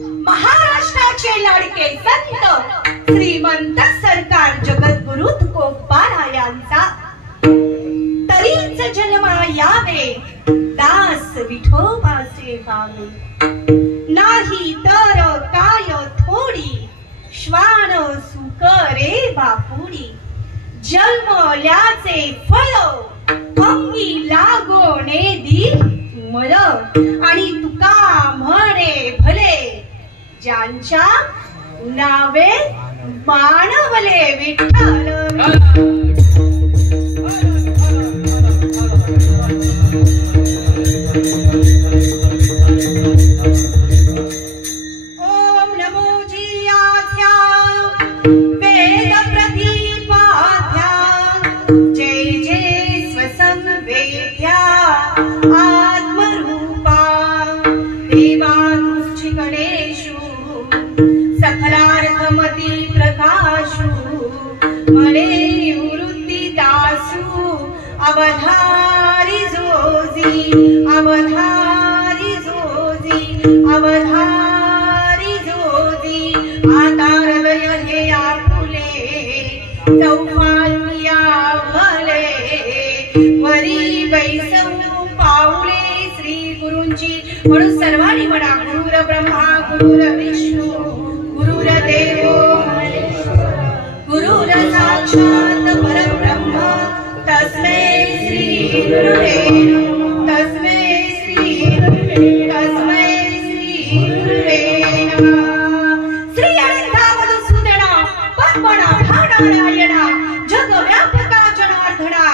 महाराष्ट्राचे लाडके संत श्रीमंत सरकार जगद्गुरु तुकोबारा यांचा तरीच जन्मा यावे दास विठोबाचे पावे नाही तर काय थोडी श्वान सुकरे बापुडी जन्मल्याचे फळ अंगी लागोने दी मळ आणि तुका म्हणे भले ज्यांच्या नावे मानवले विठ्ठल ओम नमो जियाख्या वेद प्रदीपाख्या जय जय स्वसंवेद्या आत्मरूपा देवानुष्ठी गणेशु सकलार्थमती प्रकाशु मणे निवृत्ती दासु अवधारी जोजी अवधारी जोजी अवधारी जोजी आता हृदय हे आपुले चौपालिया भले वरी बैसवू पाऊले श्री गुरूंची म्हणून सर्वांनी म्हणा गुरुर ब्रह्मा गुरुर विष्णू गुरुर देवो गुरुर साक्षात परब्रह्म तस्मै श्री गुरुवे तस्मै श्री तस्मै श्री गुरुवे नमः श्री अनंता मधुसूदना पद्मना भाणारायणा जगव्यापका जनार्दना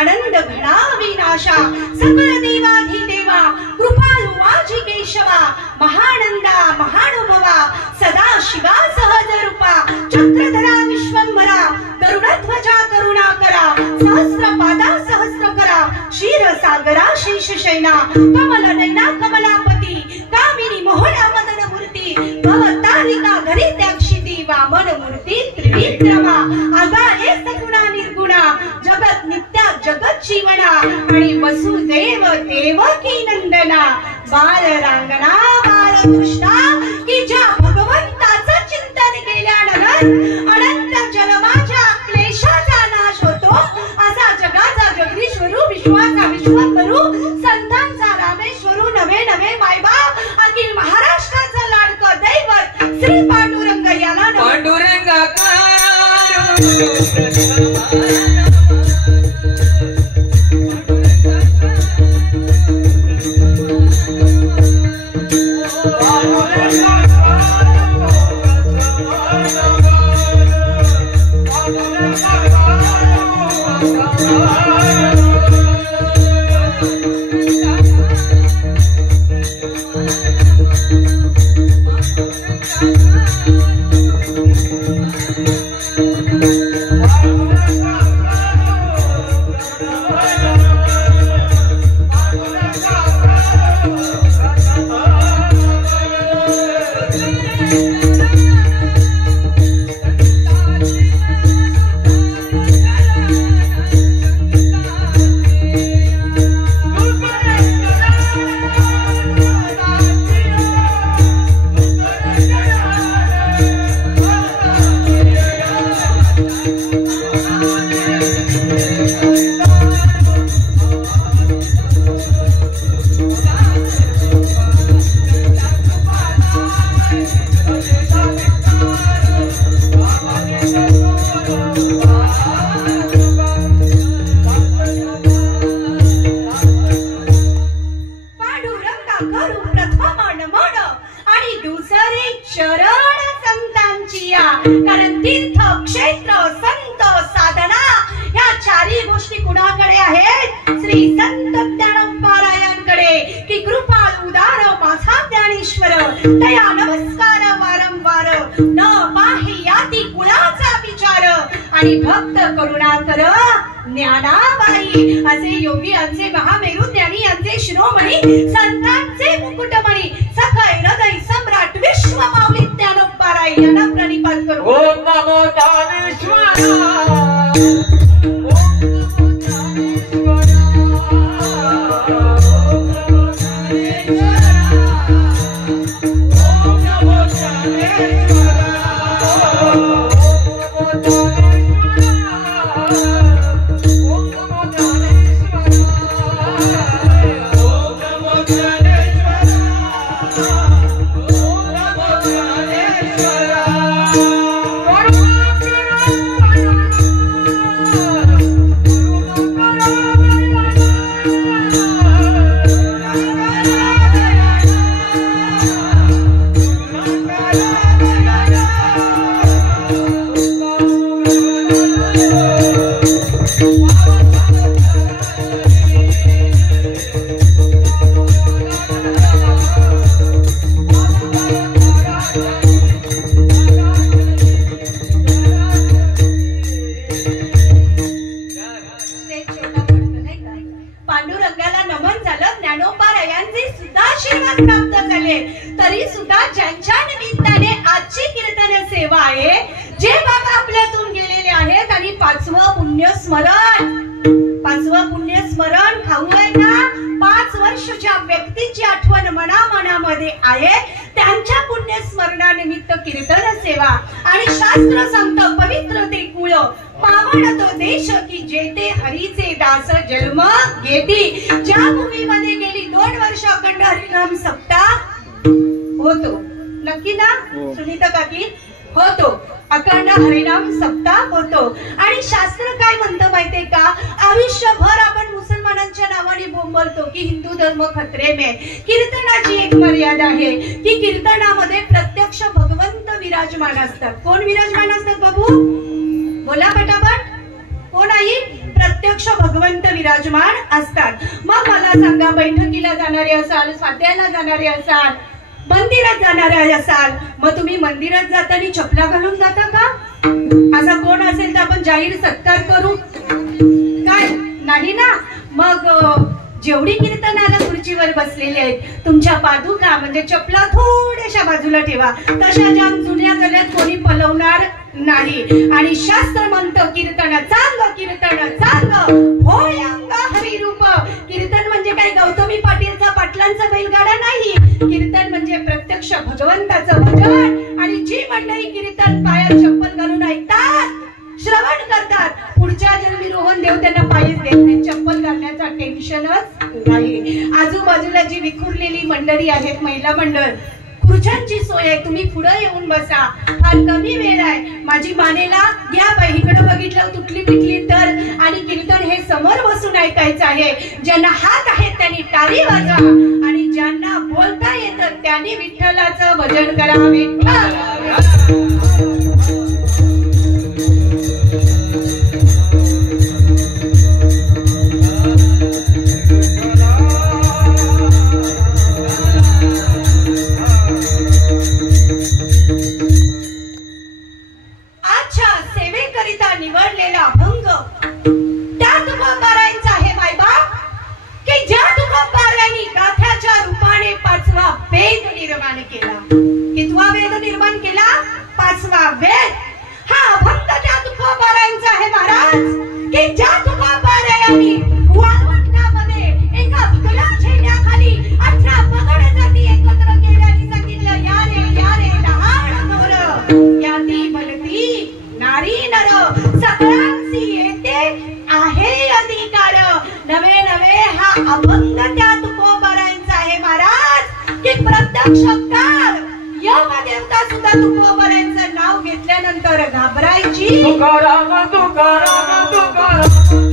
आनंद घना विनाशा सकल देवाधिदेवा कृपालु वाजी केशवा महानंदा महानुभवा सदा शिवा सहज रूपा चक्रधरा विश्वंभरा करुणध्वजा करुणाकरा सहस्रपादा सहस्रकरा क्षीरसागरा शेषशयना कमल नयना कमलापती कामिनी मोहना मदन मूर्ती भवतारिका घरित्याक्षिती वामन मूर्ती त्रिविक्रमा आगारे सगुणा निर्गुणा जगत नित्या जगत जीवना आणि वसुदेव देवकी नंदना बाल रांगणा बाल कृष्णा की ज्या भगवंताचं चिंतन केल्यानंतर अनंत जन्माच्या क्लेशाचा नाश होतो असा जगाचा जगदीश्वरू विश्वाचा विश्वकरू संतांचा रामेश्वरू नवे नवे मायबाप अखिल महाराष्ट्राचं लाडकं दैवत श्री पांडुरंग याला पांडुरंग कारण तीर्थ क्षेत्र संत साधना या चारही गोष्टी कुणाकडे आहेत श्री संत ज्ञानोबारायांकडे की कृपाळू उदार माझा ज्ञानेश्वर तया नमस्कार वारंवार न पाहे याती कुळाचा विचार आणि भक्त करुणाकर ज्ञानाबाई असे योगी यांचे महामेरू ज्ञानी यांचे शिरोमणी संतांचे मुकुटमणी सखय हृदय सम्राट विश्व माऊली ज्ञानोबाराय यांना प्रणिपात करू. ओम नमो ज्ञानेश्वराय. तरी सुद्धा ज्यांच्या निमित्ताने आजची कीर्तन सेवा आहे, जे बाबा आपल्यातून गेलेले आहेत आणि पाचवं पुण्यस्मरण खाऊ आहे ना, 5 वर्षाच्या व्यक्तीची आठवण मनामध्ये आहे, त्यांच्या पुण्यस्मरणानिमित्त कीर्तन सेवा. आणि शास्त्र सांगतं पवित्र ते कुळ पावन तो देश की जेते हरीचे दास जन्म घेती. ज्या भूमीमध्ये गेली 2 वर्ष अखंड हरिनाम सप्ताह होतो, नक्की ना सुनीता काकी, होतो अखंड हरिनाम सप्ताह होतो. आणि शास्त्र काय म्हणतं माहितीये का, आयुष्यभर आपण मुसलमानांच्या नावाने बोंबलतो की हिंदू धर्म खतरे में. कीर्तनाची एक मर्यादा आहे की कीर्तनामध्ये प्रत्यक्ष भगवंत विराजमान असतात. कोण विराजमान असतात बाबू, बोला पटापट, कोण आई? प्रत्यक्ष भगवंत विराजमान असतात. मग मला सांगा, बैठकीला जाणारे असाल, स्वाध्यायाला जाणारे असाल, मंदिरात जाणारे असाल, मग तुम्ही मंदिरात जाताना चपला घालून जाता का? असा कोण असेल तर आपण जाहीर सत्कार करू काय? नाही ना. मग जेवढी कीर्तनाला खुर्चीवर बसलेले आहेत, तुमच्या पादुका म्हणजे चपला थोड्याशा बाजूला ठेवा. तशा जाम जुन्या झाल्यात, कोणी पलवणार नाही. आणि शास्त्र म्हणतं कीर्तन चांग होय अंग हरिरूप. कीर्तन म्हणजे काय, गौतमी पाटीलचा पाटलांचा बैलगाडा नाही. कीर्तन म्हणजे प्रत्यक्ष भगवंताचं भजन. आणि जी मंडळी कीर्तन पायात चप्पल घालून ऐकतात, श्रवण करतात, पुढच्या जन्मी रोहन देव त्यांना पायच देत नाही. चप्पल घालण्याचा टेन्शनच नाही. आजूबाजूला जी विखुरलेली मंडळी आहेत, महिला मंडळ, खुर्च्यांची सोय आहे, तुम्ही पुढे येऊन बसा, फार कमी वेळ आहे. माझी मानेला घ्या बाई, इकडे बघितलं तुटली पिटली तर. आणि कीर्तन हे समोर बसून ऐकायचं आहे. ज्यांना हात आहेत त्यांनी टाळी वाजवा, आणि ज्यांना बोलता येतं त्यांनी विठ्ठलाचं भजन करा. विठ्ठल निवडलेला अभंग त्या तुकोबारायांचा आहे मायबाप, की ज्या तुकोबारायांनी गाथ्याच्या रूपाने 5वा वेद निर्माण केला. कितवा वेद निर्माण केला? 5वा वेद. हा अभंग त्या तुकोबारायांचा आहे महाराज, की ज्या तुकोबारायांनी वाळवंटामध्ये एका भगव्या झेंड्याखाली 18 पगड जाती एकत्र केल्या आणि सांगितलं, या रे लहान मोर, याती भलती नारी नर, सगळ्यांची येते आहे अधिकार. नवे हा अभंग त्या तुकोबारायांचा आहे महाराज, की प्रत्यक्ष काळ यमदेवता सुद्धा तुकोबारायांचं नाव घेतल्यानंतर घाबरायची. तुकाराम तुकाराम तुकाराम.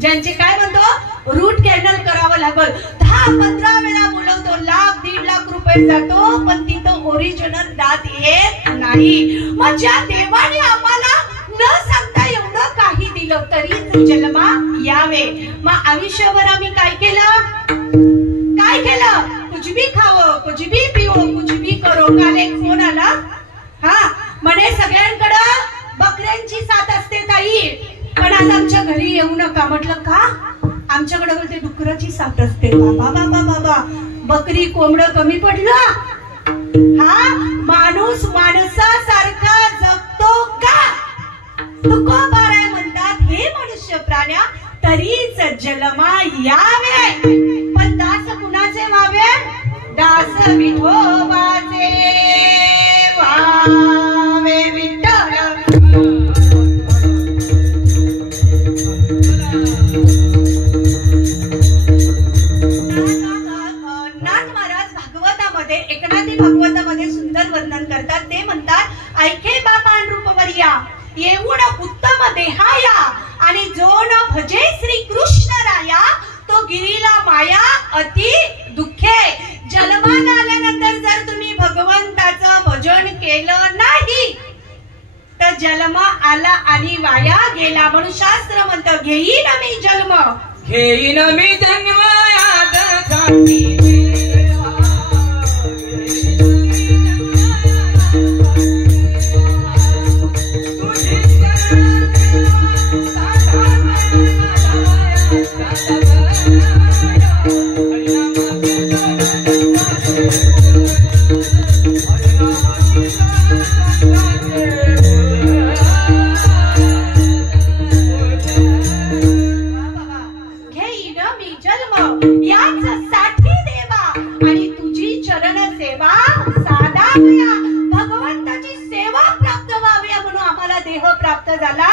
ज्यांचे काय म्हणतो रूट कॅनल करावं लागल 10-15 वेळा बोलवतो, लाख 1.5 लाख रुपये जातो, पण तिथं ओरिजिनल दात येत नाही. मग ज्या देवाने आम्हाला न सांगता एवढं काही दिलं तरीच जन्मा यावे. मग आयुष्यभर आम्ही काय केलं कुछ भी खाओ, कुछ भी पिओ, कुछ भी करो. काल एक फोन आला, म्हणे सगळ्यांकडे बकऱ्यांची साथ असते ताई, पण आज आमच्या घरी येऊ नका. म्हटलं का? आमच्याकडे बोलते डुकराची साथ असते. बाबा बाबा बाबा, बकरी कोंबड कमी पडलं? माणूस माणसासारखा जगतो का? तुकोबाराय म्हणतात, हे मनुष्य प्राण्या तरीच जन्मा यावे, पण दास कुणाचे व्हावे? दास विठोबाचे व्हावे. विठ्ठल नाथ महाराज भागवतामध्ये, एकनाथी भागवतामध्ये सुंदर वर्णन करतात. ते म्हणतात, ऐके बापान रूपवर्या येऊन उत्तम देहाया, आणि जो न भजे श्री कृष्ण राया तो गिरीला माया अति दुःखे. जन्माला आल्यानंतर जर तुम्ही भगवंताचं भजन केलं नाही तर जन्म आला आणि वाया गेला. म्हणून शास्त्र म्हणतं घेईन मी जन्म, घेईन मी जन्म याद साठी. भगवंताची सेवा प्राप्त व्हावी म्हणून आम्हाला देह प्राप्त झाला.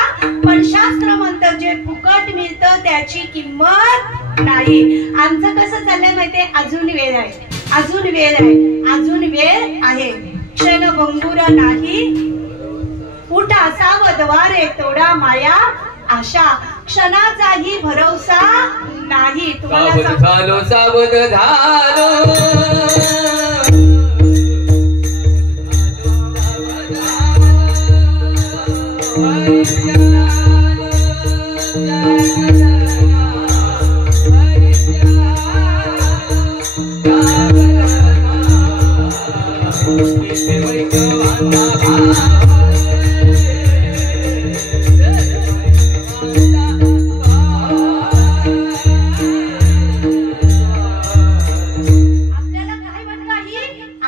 पण शास्त्र म्हणतं जे फुकट मिळतं त्याची किंमत नाही. आमचं कसं चाललंय माहितीये, अजून वेळ आहे, अजून वेळ आहे, अजून वेळ आहे. क्षण भंगुर नाही उठा सावधवारे तोडा माया आशा. क्षणाचाही भरोसा नाही. सावध झालो सावध झालो.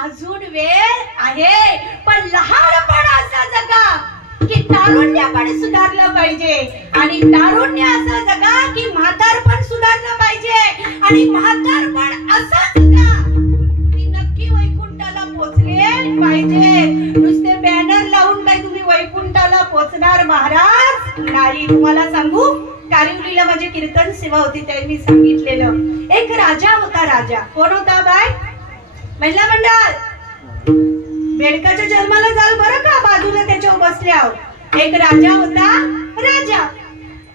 अजून वेळ आहे. पण लहानपण असं जगा की तारुण्यपण सुधारलं पाहिजे, आणि तारुण्य असं जगा की म्हातारपण सुधारलं पाहिजे, आणि म्हातारपण असं जगा की नक्की वैकुंठाला पोचले पाहिजे. नुसते बॅनर लावून काही तुम्ही वैकुंठाला पोचणार महाराज नाही. तुम्हाला सांगू, कारिवलीला माझी कीर्तन सेवा होती, त्यांनी सांगितलेलं. एक राजा होता. राजा कोण होता बाय? महिला मंडळ बेडकाच्या जन्माला जाल बरं का, बाजूला त्याच्यावर बसल्या. एक राजा होता. राजा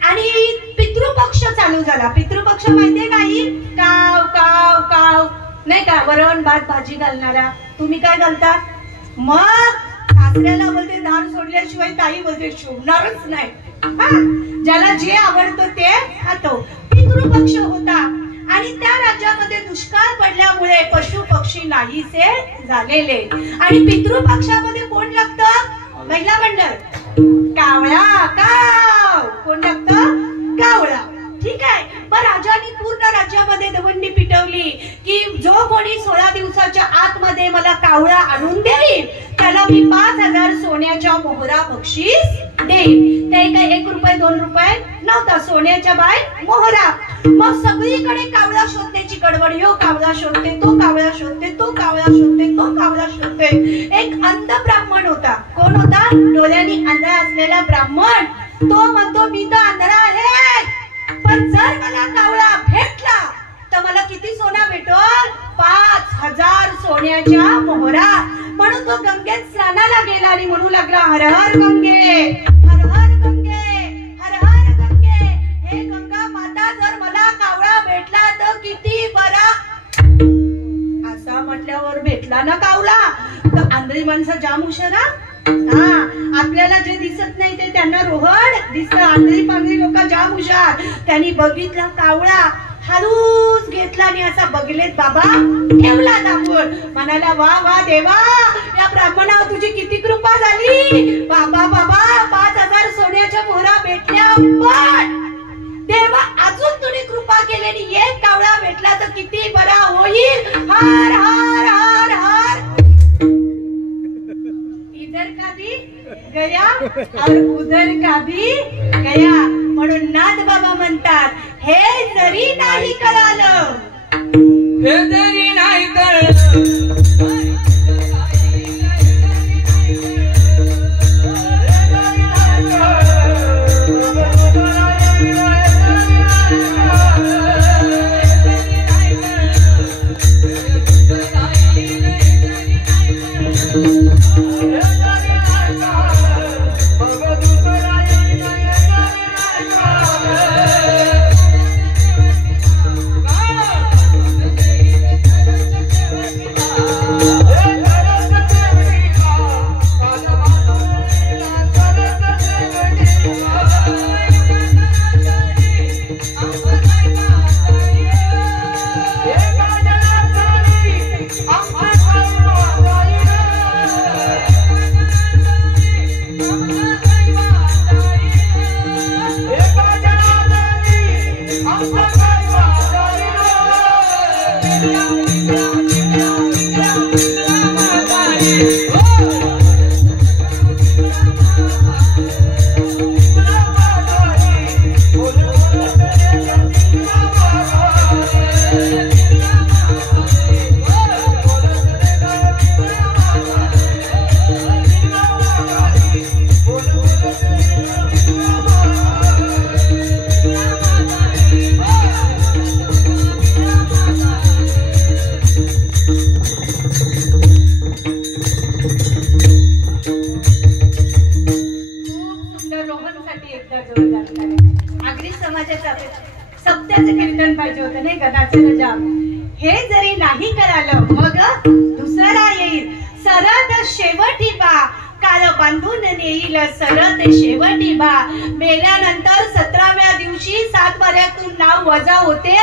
आणि पितृपक्ष चालू झाला. पितृपक्ष माहितीये काही? काव काव काव नाही का, वरण भात भाजी घालणारा. तुम्ही काय घालता? मग सासऱ्याला बोलते धार सोडल्याशिवाय ताई बोलते शोभणारच नाही. ज्याला जे आवडतं ते खातो. पितृपक्ष होता. आणि त्या राज्यामध्ये दुष्काळ पडल्यामुळे पशु पक्षी नाहीसे झालेले. आणि पितृपक्षामध्ये कोण लागतं? महिला मंडळ कावळा. काव कोण लागतं? कावळा. ठीक आहे. मग राजाने पूर्ण राज्यामध्ये दवंडी पिटवली की जो कोणी 16 दिवसाच्या आतमध्ये मला कावळा आणून देईल त्याला मी 5,000 सोन्याच्या मोहरा बक्षीस देईल. ते काही 1 रुपये 2 रुपये नव्हता, सोन्याच्या बाय मोहरा. मग सगळीकडे कावळा शोधण्याची गडबड. यो कावळा शोधते, तो कावळा शोधते, तो कावळा शोधते, तो कावळा शोधते. एक अंध ब्राह्मण होता. कोण होता? डोळ्यांनी आंधळा असलेला ब्राह्मण. तो म्हणतो मी तर आंधळा आहे, पण जर मला कावळा भेटला तर मला किती सोना भेटल? 5,000 सोन्याच्या मोहरा. म्हणून तो गंगेत स्नानाला गेला आणि म्हणू लागला, हर हर गंगे, हर हर गंगे, हर हर गंगे. हे गंगा माता, जर मला कावळा भेटला तर किती बरा. असा म्हटल्यावर भेटला ना कावळा तर आंधळी माणसं जाम हुशारा. आपल्याला जे दिसत नाही ते त्यांना रोहड दिसत. आंधळी पांढरी लोक जाम हुशार. त्यांनी बघितला कावळा, हालूच घेतला आणि असा बघलेत बाबा ठेवला दाबून. म्हणाला वा वा देवा, या ब्राह्मणावर तुझी किती कृपा झाली. बाबा बाबा 5,000 सोन्याच्या मोहरा भेटल्या, पण देवा अजून तुम्ही कृपा केल्याने एक कावळा भेटला तर किती बरा होईल. हार हार हार हार. इधर का भी गया और उधर का भी गया. म्हणून नाथ बाबा म्हणतात, हे जरी नाही कळालं, हे जरी नाही कळलं, सत्याचं कीर्तन पाहिजे होतं नाही गदाचं जाम. हे जरी नाही करालं मग दुसरा येईल सरद शेवटी बा काल बांधून नेईल सरद शेवटी बा. मेल्यानंतर 17व्या दिवशी 7 वाऱ्यातून नाव वजा होते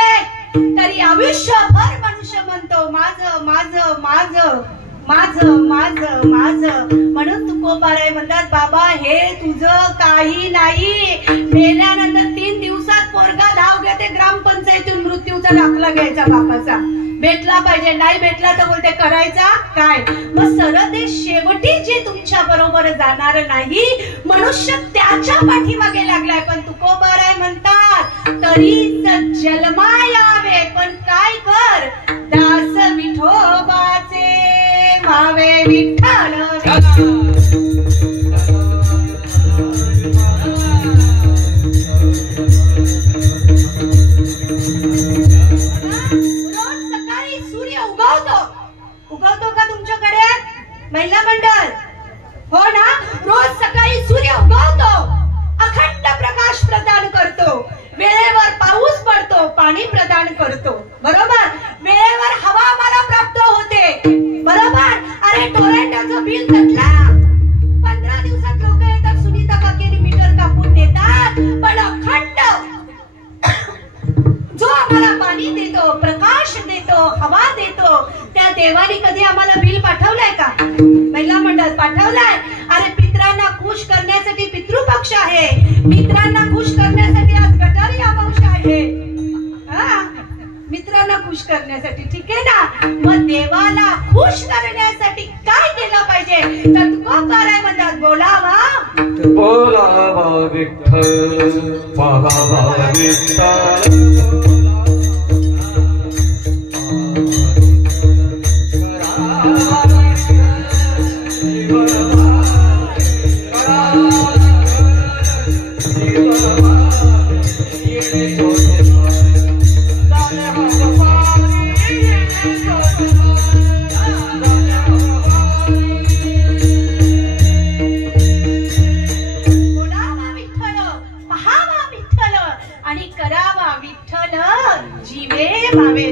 तरी आयुष्यभर मनुष्य म्हणतो माझं माझं माझं माझं माझं माझं. म्हणून तुकोबाराय म्हणतात बाबा हे तुझं काही नाही. मेल्यानंतर 3 दिवसात पोरगा धाव घेते ग्रामपंचायतीतून मृत्यूचा दाखला घ्यायचा बापाचा. भेटला पाहिजे नाही भेटला तर बोलते करायचा काय. मग सरदे शेवटी जे तुमच्या बरोबर जाणार नाही मनुष्य त्याच्या पाठीमागे लागलाय. पण तुकोबाराय म्हणतात तरीच जन्मा यावे पण काय कर दास विठोबाचे भावे विठ्ठल. उगवतो का तुमच्याकडे महिला मंडळ हो ना. रोज सकाळी सूर्य उगवतो अखंड प्रकाश प्रदान करतो. वेळेवर पाऊस पडतो पाणी प्रदान करतो बरोबर. वेळेवर हवा आम्हाला प्राप्त होते बरोबर. अरे टोरेंटचं बिल तटला 15 दिवसात लोक येतात सुनीता काकेने मीटर कापून देतात. पण अखंड जो आम्हाला पाणी देतो प्रकाश देतो हवा देतो त्या देवाने कधी आम्हाला बिल पाठवलंय का. महिला मंडळ पाठवलाय. अरे पितरांना खुश करण्यासाठी पितृपक्ष आहे. मित्रांना खुश करण्यासाठी आज गटारी अमावस्या आहे. मित्रांना खुश करण्यासाठी ठीक आहे ना. मग देवाला खुश करण्यासाठी काय केलं पाहिजे तर तुकोबाराय म्हणतात बोलावा बोलावा विठ्ठल पाहावा विठ्ठल.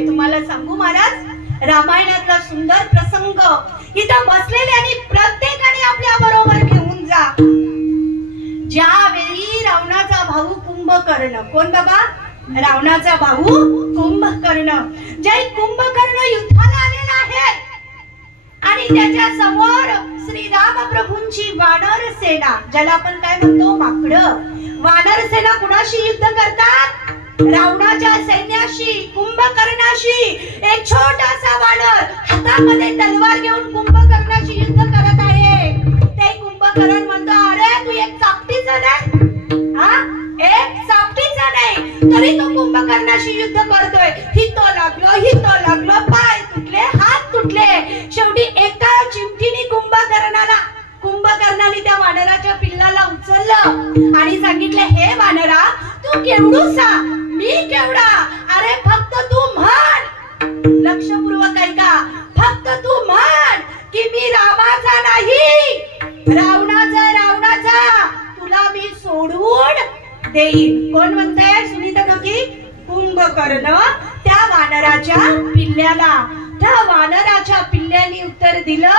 तुम्हाला सांगू महाराज रामायणातला सुंदर प्रसंग इथं बसलेले आणि प्रत्येकाने आपल्या बरोबर घेऊन जा. ज्यावेळी रावणाचा भाऊ कुंभकर्ण कोण बाबा रावणाचा भाऊ कुंभकर्ण जय कुंभकर्ण युद्धाला आलेला आहे आणि त्याच्या समोर श्रीराम प्रभूंची वानर सेना ज्याला आपण काय म्हणतो माकडं. वानर सेना कुणाशी युद्ध करतात रावणाच्या सैन्याशी कुंभकर्णाशी. एक छोटासा वानर हातामध्ये तलवार घेऊन कुंभकर्णाशी युद्ध करत आहे. ते कुंभकर्ण म्हणतो अरे तू एक चापटीचा नाही हा एक चापटीचा नाही तरी तो कुंभकर्णाशी युद्ध करतोय. हितो लागलो पाय तुटले हात तुटले. शेवटी एका चिमटीने कुंभकर्णाने त्या वानराच्या पिल्लाला उचललं आणि सांगितलं हे वानरा तू केवढूसा मी केवढा. अरे फक्त तू म्हण लक्षपूर्वक ऐका फक्त तू म्हण की मी रामाचा नाही रावणाचा तुला मी सोडून देईन. कोण म्हणतंय सुनीता नक्की कुंभकर्ण त्या वानराच्या पिल्ल्याला. त्या वानराच्या पिल्ल्याने उत्तर दिलं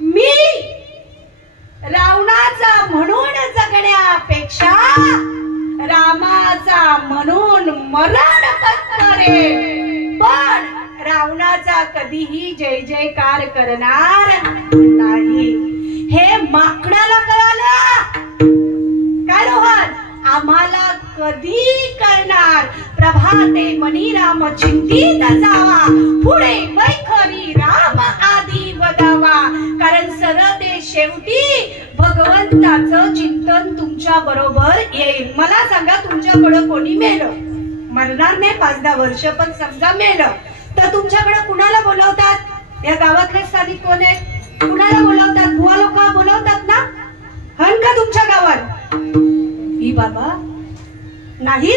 मी रावणाचा म्हणून जगण्यापेक्षा रामाचा म्हणून मरण पत्करेन पण रावणाचा कधीही जय जयकार करणार नाही. हे माकडाला कळालं काय रोहन आम्हाला कधी कळणार. प्रभाते मनी राम चिंतित जावा, पुढे वैखरी राम आदी वदावा. कारण सरळ ते शेवटी भगवंताचं चिंतन तुमच्या बरोबर येईल. मला सांगा, तुमच्याकडे कोणी मेलं, मरणार नाही 5-10 वर्ष, पण समजा मेलं तर तुमच्याकडे कुणाला बोलवतात? या गावातले स्थानिक कोण आहेत? कुणाला बोलवतात? बुवा लोक बोलवतात ना, हन का तुमच्या गावात? ही बाबा नाही.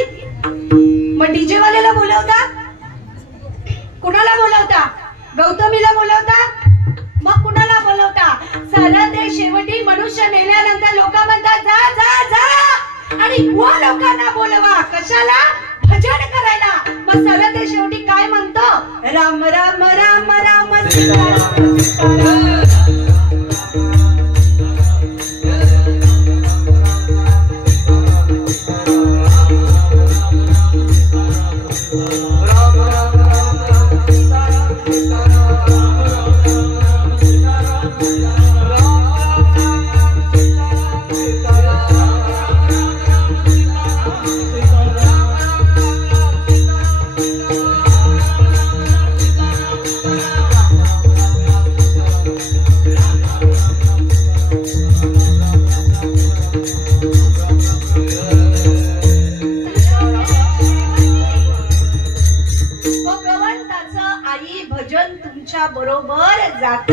मग डीजे वाल्याला बोलवतात? कुणाला बोलवता? गौतमीला बोलवता? मग कुणाला बोलवता? साला ते शेवटी मनुष्य मेल्यानंतर लोक म्हणतात जा जा जा, आणि बुवा लोकांना बोलवा. कशाला? भजन करायला. मग साला ते शेवटी काय म्हणतो? राम राम राम राम सीताराम सीताराम. बरोबर जात.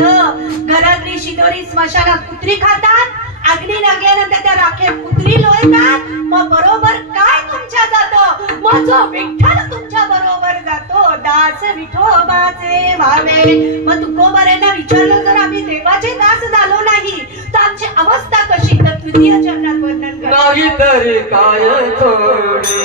घरातली शिदोरी स्मशानात कुत्री खातात, अग्नी लागल्यानंतर त्या राखेत कुत्री लोळतात. मग बरोबर काय तुमच्या जातो? मग जो विठ्ठल तुमच्या बरोबर जातो, दास विठोबाचे व्हावे. मग तुकोबारांना विचारलं, जर आम्ही देवाचे दास झालो नाही तर आमची अवस्था कशी? तर तृतीय चरणात वर्णन करा. नाही तरी काय थोडे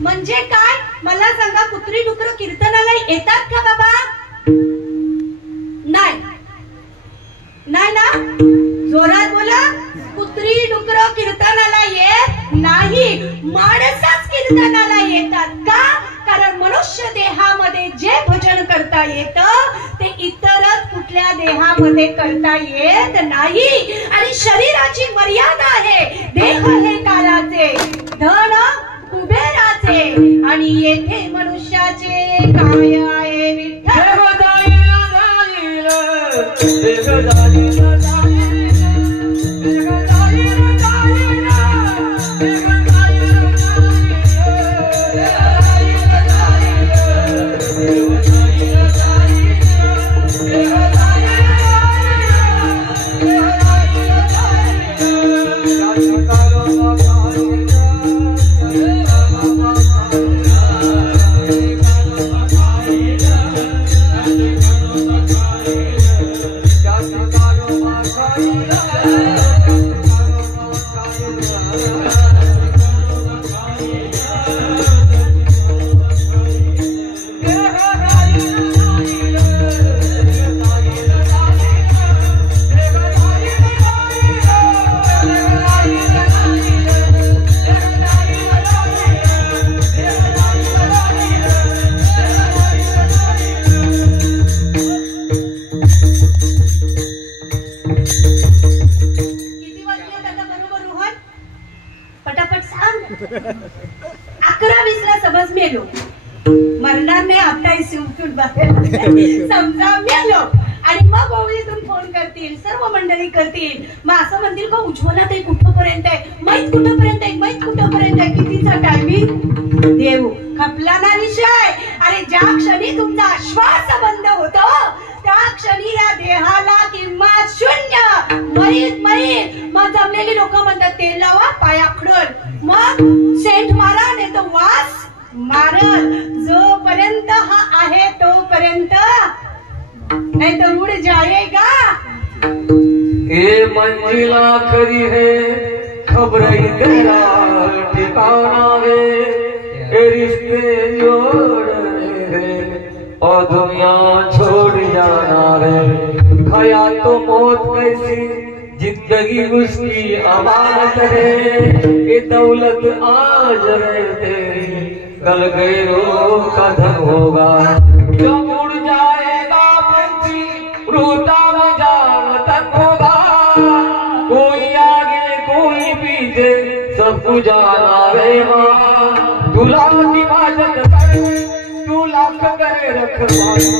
म्हणजे काय? मला सांगा, कुत्री डुकर कीर्तनाला येतात का बाबा? नाही नाही ना, जोरात बोला. कुत्री डुकर कीर्तनाला येत नाही, माणसच कीर्तनाला येतात. का? कारण मनुष्य देहामध्ये जे भजन करता येत ते इतरच कुठल्या देहामध्ये करता येत नाही. आणि शरीराची मर्यादा आहे. देह हे कालाचे, धन कुबेराचे, आणि येथे मनुष्याचे काय आहे? विठ्ठल पटापट सांग. 11-20 ला समज मेलो, मरणार नाही. आता उठून बाहेर समजा मेलो, आणि मग ओळीतून फोन करतील, सर्व मंडळी करतील. मग असं म्हणतील का उज्ज्वला ताई कुठपर्यंत आहे, माहित कुठपर्यंत आहे, माहित कुठपर्यंत आहे, कितीचा टायमिंग? देव खपला ना विषय. अरे ज्या क्षणी तुमचा श्वास बंद होतो त्या क्षणी या देहाला किंमत शून्य, मयीत. मग जमलेली लोक म्हणतात तेल लावा पायाखडल, मग सेंट मारा, नाही तर वास मारल. जोपर्यंत हा आहे तोपर्यंत, नहीं तो उड़ जाएगा. ये मंजिला खरी है, खबर ही तेरा ठिकाना है. ये रिश्ते जोड़ने हैं और दुनिया छोड़ जाना है. खाया तो मौत कैसी, जिंदगी उसकी अमानत है. ये दौलत आज है तेरी, कल गैरों का धन होगा. जो उड़ जाएगा पंछी, रोता मजा वतन होगा. कोई आगे कोई पीछे, सबको जाना रहेगा. दूल्हा की इबादत कर, तू लाख करे रखवाली.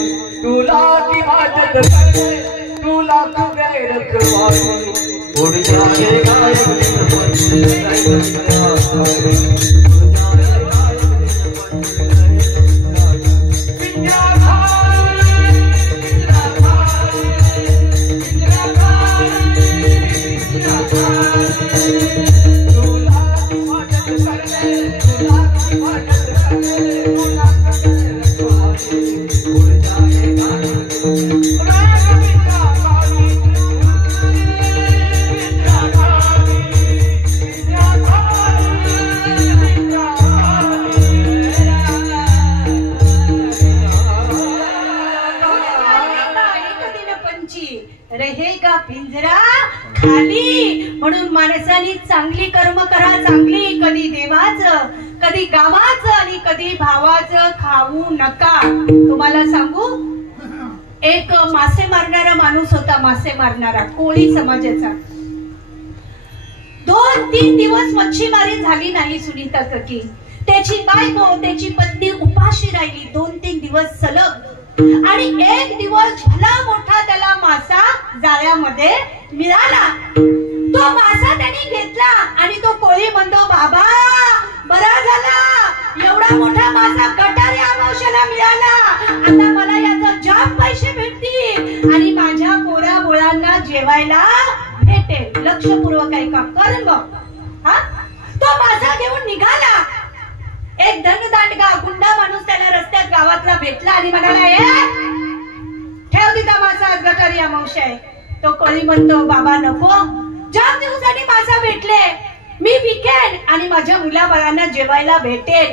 दूल्हा की इबादत कर, तू लाख करे रखवाली. उड़ जाएगा रहेगा पिंजरा खाली. म्हणून माणसानी चांगली कर्म करा, चांगली. कधी देवाचं, कधी गावाचं आणि कधी भावाचं खाऊ नका. तुम्हाला सांगू, एक मासे मारणारा माणूस होता, मासे मारणारा कोळी समाजाचा. 2-3 दिवस मच्छीमारी झाली नाही सुनीता काकी. त्याची बायको, त्याची पत्नी उपाशी राहिली 2-3 दिवस सलग. आणि एक दिवस भला मोठा त्याला मासा जाळ्यामध्ये मिळाला. तो मासा त्यांनी घेतला आणि तो कोळी म्हणतो, बाबा बरा झाला, एवढा मोठा मासा गटारी अमावस्येला मिळाला. आता मला याचा जाम पैसे भेटतील आणि माझ्या पोरा बोळांना जेवायला भेटेल. लक्षपूर्वक ऐका, कर मग. हा, तो मासा घेऊन निघाला. एक धनदांडगा गुंडा माणूस त्याला रस्त्यात गावातला भेटला आणि म्हणाला, ठेव दिदा मासा, आज गटारी अमावस्या आहे. तो कोळी म्हणतो, बाबा नको, जाम दिवसांनी मासा भेटले, मी विकेन आणि माझ्या मुलाबाळांना जेवायला भेटेल.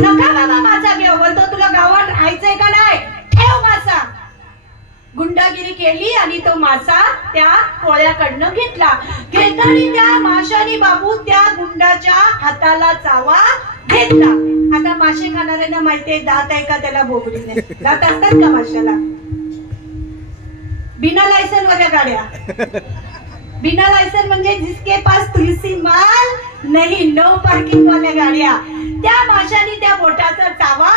नका बाबा मासा घेऊ. बोलतो, तुला गावात राहायचंय का नाही, ठेव मासा. गुंडागिरी केली आणि तो मासा त्या कोळ्याकडनं घेतला. घेताना त्या माशाने बाबू त्या गुंडाच्या हाताला चावा घेतला. आता मासे खाणाऱ्यांना माहितीये दात आहे का त्याला बोबडीने, दात असतात का माशाला. बिना लायसन वाल्या गाड्या, बिना लायसन म्हणजे जिसके पास तुलसी माल नाही, नो पार्किंग वाल्या गाड्या. त्या माशाने त्या बोटाचा चावा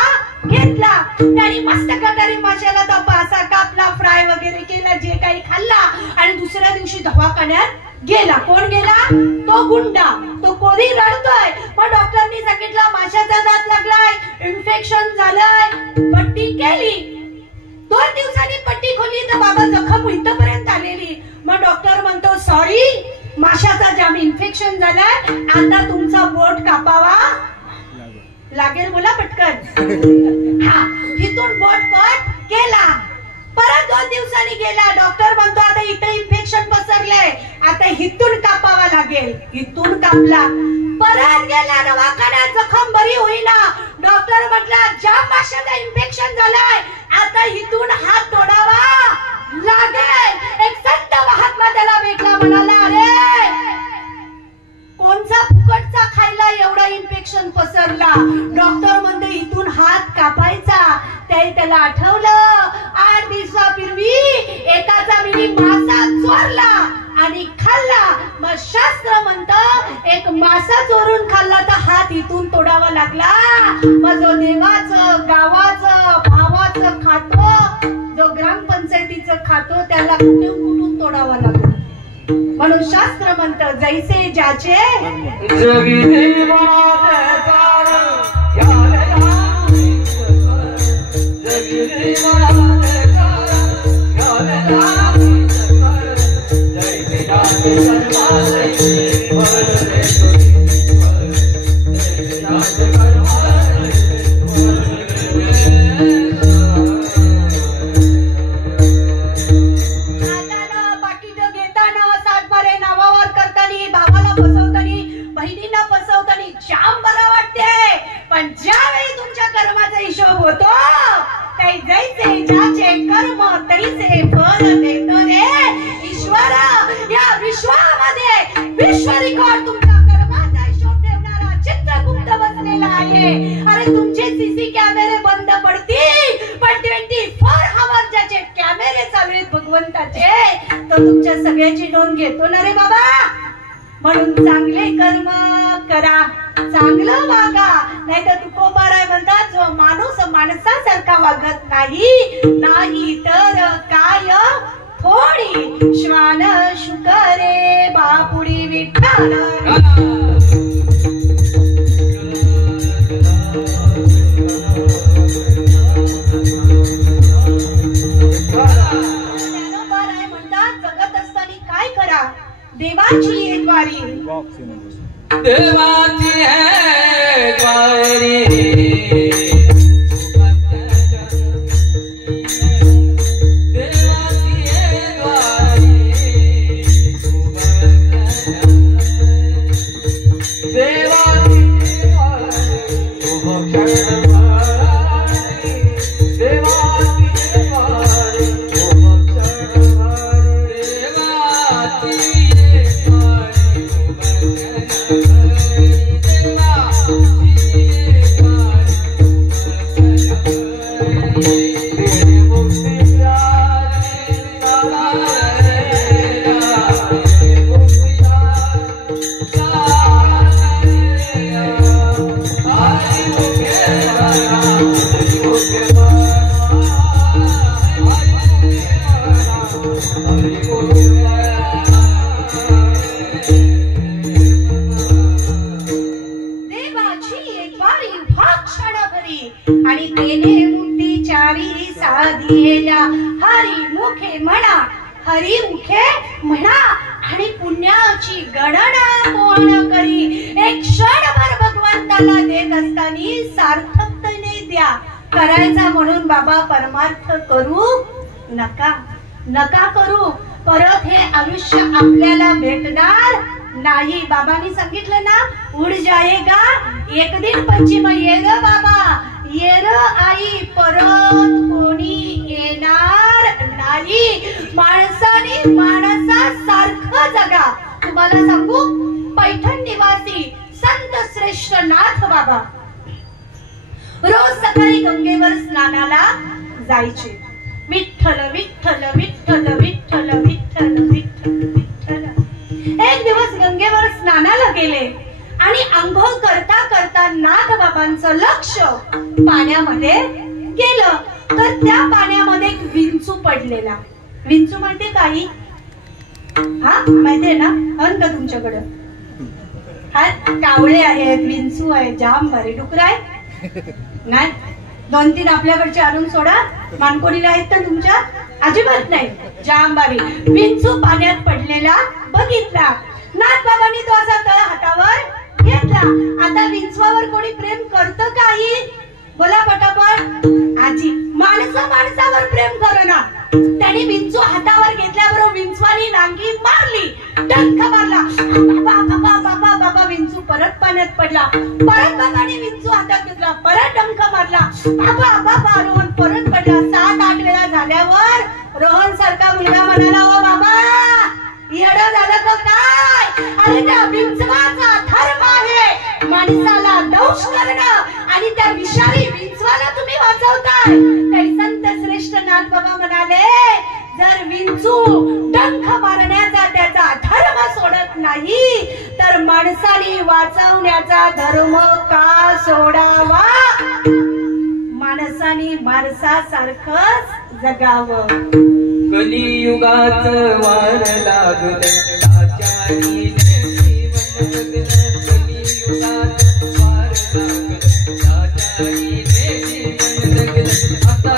घेतला. त्याने मस्त गटारी माशाला तो पासा कापला, फ्राय वगैरे केला, जे काही खाल्ला आणि दुसऱ्या दिवशी दवाखान्यात गेला. कोण गेला? तो गुंडा. तो कोणी रडतोय. मग डॉक्टरनी सांगितलं माशाचा दात लागलाय, इन्फेक्शन झालंय. पट्टी केली. 2 दिवसांनी पट्टी खोली तर बाबा जखम इथपर्यंत आलेली. मग डॉक्टर म्हणतो, सॉरी, माशाचा जाम इन्फेक्शन झालाय, आता तुमचा बोट कापावा लागेल. बोला पटकन. हा, इथून बोट कट केला. परत 2 दिवसांनी गेला. डॉक्टर म्हणतो, आता इथे इन्फेक्शन पसरलंय, आता इथून कापावा लागेल. इथून कापला. परत गेला दवाखान्यात, जखम बरी होईना. डॉक्टर म्हटला, जाम माशाचा इन्फेक्शन झालाय, आता इथून हात तोडावा लागेल. एक संत महात्मा त्याला भेटला, म्हणाला, अरे कोणचा फुकटचा खायला एवढा इन्फेक्शन पसरला. डॉक्टर म्हणते, इथून हात कापायचा. त्याला आठवलं, 8 दिवसापूर्वी एकाचा मी मासा चोरला आणि खाल्ला. मग शास्त्र म्हणतं, एक मासा चोरून खाल्ला तर हात इथून तोडावा लागला. मग जो देवाचं, गावाचं, भावाचं खातो, जो ग्रामपंचायतीचं खातो, त्याला कुठून तोडावा लागला. म्हणून शास्त्र म्हणतं, जैसे ज्याचे तुमच्या सगळ्याची नोंद घेतो ना रे बाबा. म्हणून चांगले कर्म करा, चांगलं वागा, नाहीतर तुकोबाराय म्हणतात जो माणूस माणसासारखा वागत नाही तर काय थोडी श्वान शुकरे बापुडी विठ्ठल. देवाची है द्वारी, देवाची है द्वारी, देवाची है द्वारी, देवाची आणि तेने मुक्तीचारी साधिला. हरी मुखे म्हणा, हरी मुखे म्हणा, आणि पुण्याची गणना कोण करी. एक क्षणभर भगवंताला देत असताना सार्थकतेने द्या. करायचा म्हणून बाबा परमार्थ करू नका करू. परत हे आयुष्य आपल्याला भेटणार नाही. बाबांनी सांगितलं ना, उड जाएगा एक दिन पंचम. ये ग बाबा, ये र आई, परत कोणी येणार नाही. माणसाने माणसासारखं जगा. तुम्हाला सांगू, पैठण निवासी संत श्रेष्ठ नाथ बाबा रोज सकाळी गंगेवर स्नानाला जायचे. विठ्ठल विठ्ठल विठ्ठल विठ्ठल विठ्ठल विठ्ठल विठ्ठल. एक दिवस गंगेवर स्नानाला गेले आणि आंघोळ करता करता नाथ बाबांचं लक्ष पाण्यामध्ये गेलं. तर त्या पाण्यामध्ये एक विंचू पडलेला. विंचू माहितीये काही? हा माहितीये ना? अंत तुमच्याकडं हा कावळे आहेत, विंचू आहे, जाम भारी डुकर आहे नाही. 2-3 आपल्याकडचे आणून सोडा. मानकोणीला आहेत तर तुमच्या अजिबात नाही. जाम भारी विंचू पाण्यात पडलेला बघितला. नाथ बाबांनी तो असा तळ हातावर घेतला. आता विंचवावर कोणी प्रेम करतं काही? बोला पटापट. आजी, माणसावर प्रेम करना. त्याने विंचू हातावर घेतल्याबरोबर विंचवानी नांगी मारली, डंख मारला. बाबा बाबा बाबा, विंचू परत पाण्यात पडला. परत बाबांनी विंचू हातात घेतला, परत डंख मारला. बाबा बाबा, रोहन परत पडला. 7-8 वेळा झाल्यावर रोहन सारखा मुलगा म्हणाला, ओ बाबा, येडं झालं का काय? अरे त्या विंचवाचा धर्म आहे माणसाला दंश करणं, आणि त्या विषारी विंचवाला तुम्ही वाचवताय. तरी संत श्रेष्ठ नाथ बाबा म्हणाले, जर विंचू डंख मारण्याचा त्याचा धर्म सोडत नाही, तर माणसाने वाचवण्याचा धर्म का सोडावा? माणसाने माणसासारखंच जगावं. कलियुगात वार लागलं, लाचारी जीवन जगलं. कलियुगात वार लागलं, लाचारी जीवन जगलं. आता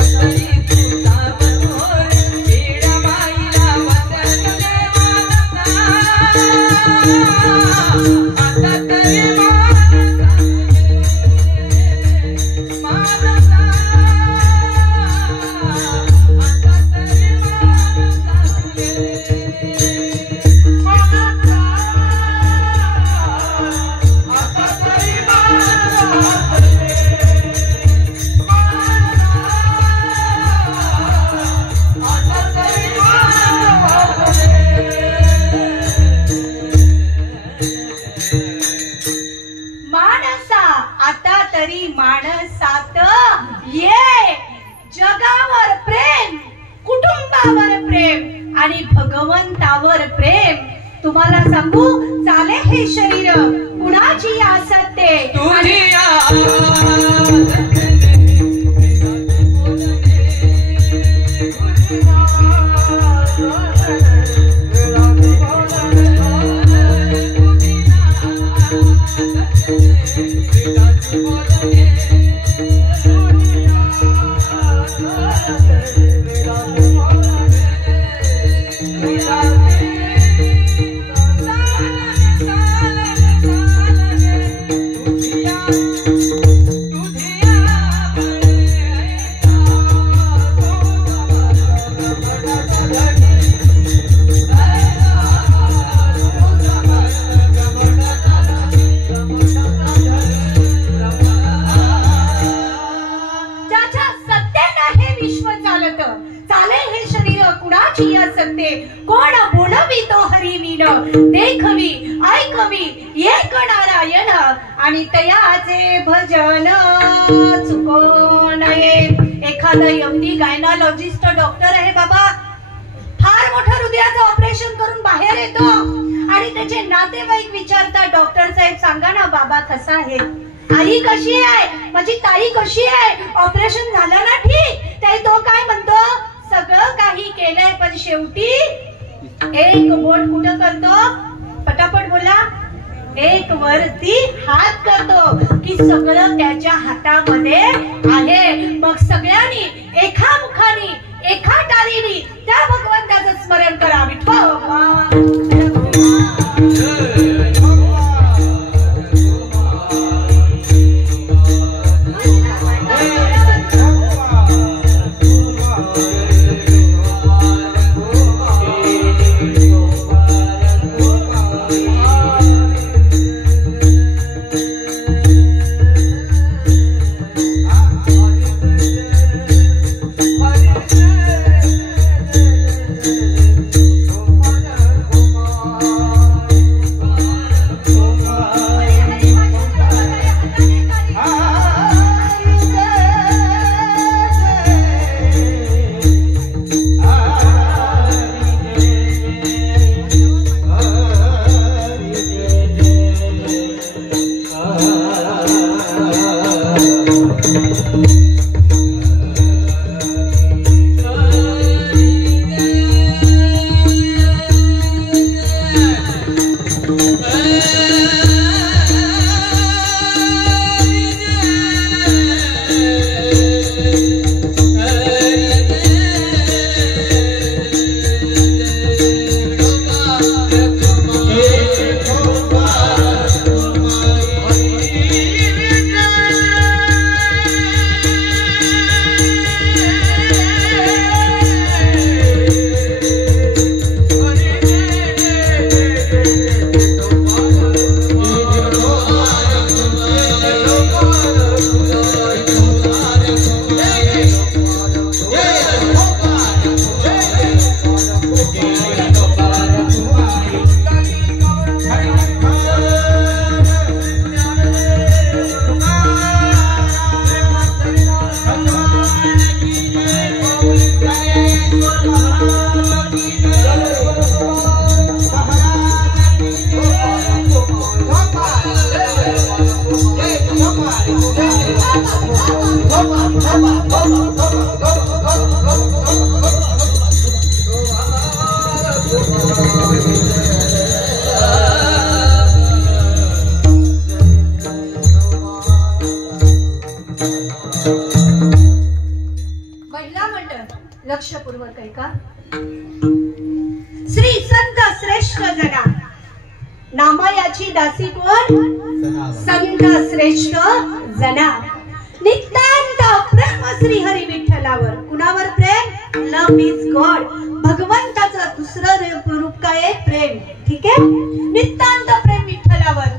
भगवंतावर प्रेम. तुम्हाला सांगू चाले हे शरीर कुणाची असते तुझी कोण बोलवितो हरिविन देखवी ऐकवी एक नारायण आणि तयाचे भजन चुको नये. एखादा एमडी गायनॉलॉजिस्ट डॉक्टर आहे बाबा, फार मोठं हृदयाचं ऑपरेशन करून बाहेर येतो आणि त्याचे नातेवाईक विचारतात, डॉक्टर साहेब सांगा ना बाबा कसा आहे, आई कशी आहे, माझी ताई कशी आहे, ऑपरेशन झालं ना ठीक. ते तो काय म्हणतो, सगळं काही केलंय पण शेवटी एक बोट कुठं करतो, पटापट बोला, एक वरती हात करतो की सगळं त्याच्या हातामध्ये आहे. मग सगळ्यांनी एका मुखाने एका टाळीने त्या भगवंताचं स्मरण करा. विठ्ठल महिला मंडळ लक्षपूर्वक ऐका. श्री संत श्रेष्ठ जना नामयाची दासी कोण, संत श्रेष्ठ जना. नितांत प्रेम श्री हरी विठ्ठलावर. कुणावर प्रेम, लव इज गॉड. भगवंताचं दुसरं रूप काय, प्रेम. ठीक आहे, नितांत प्रेम विठ्ठलावर.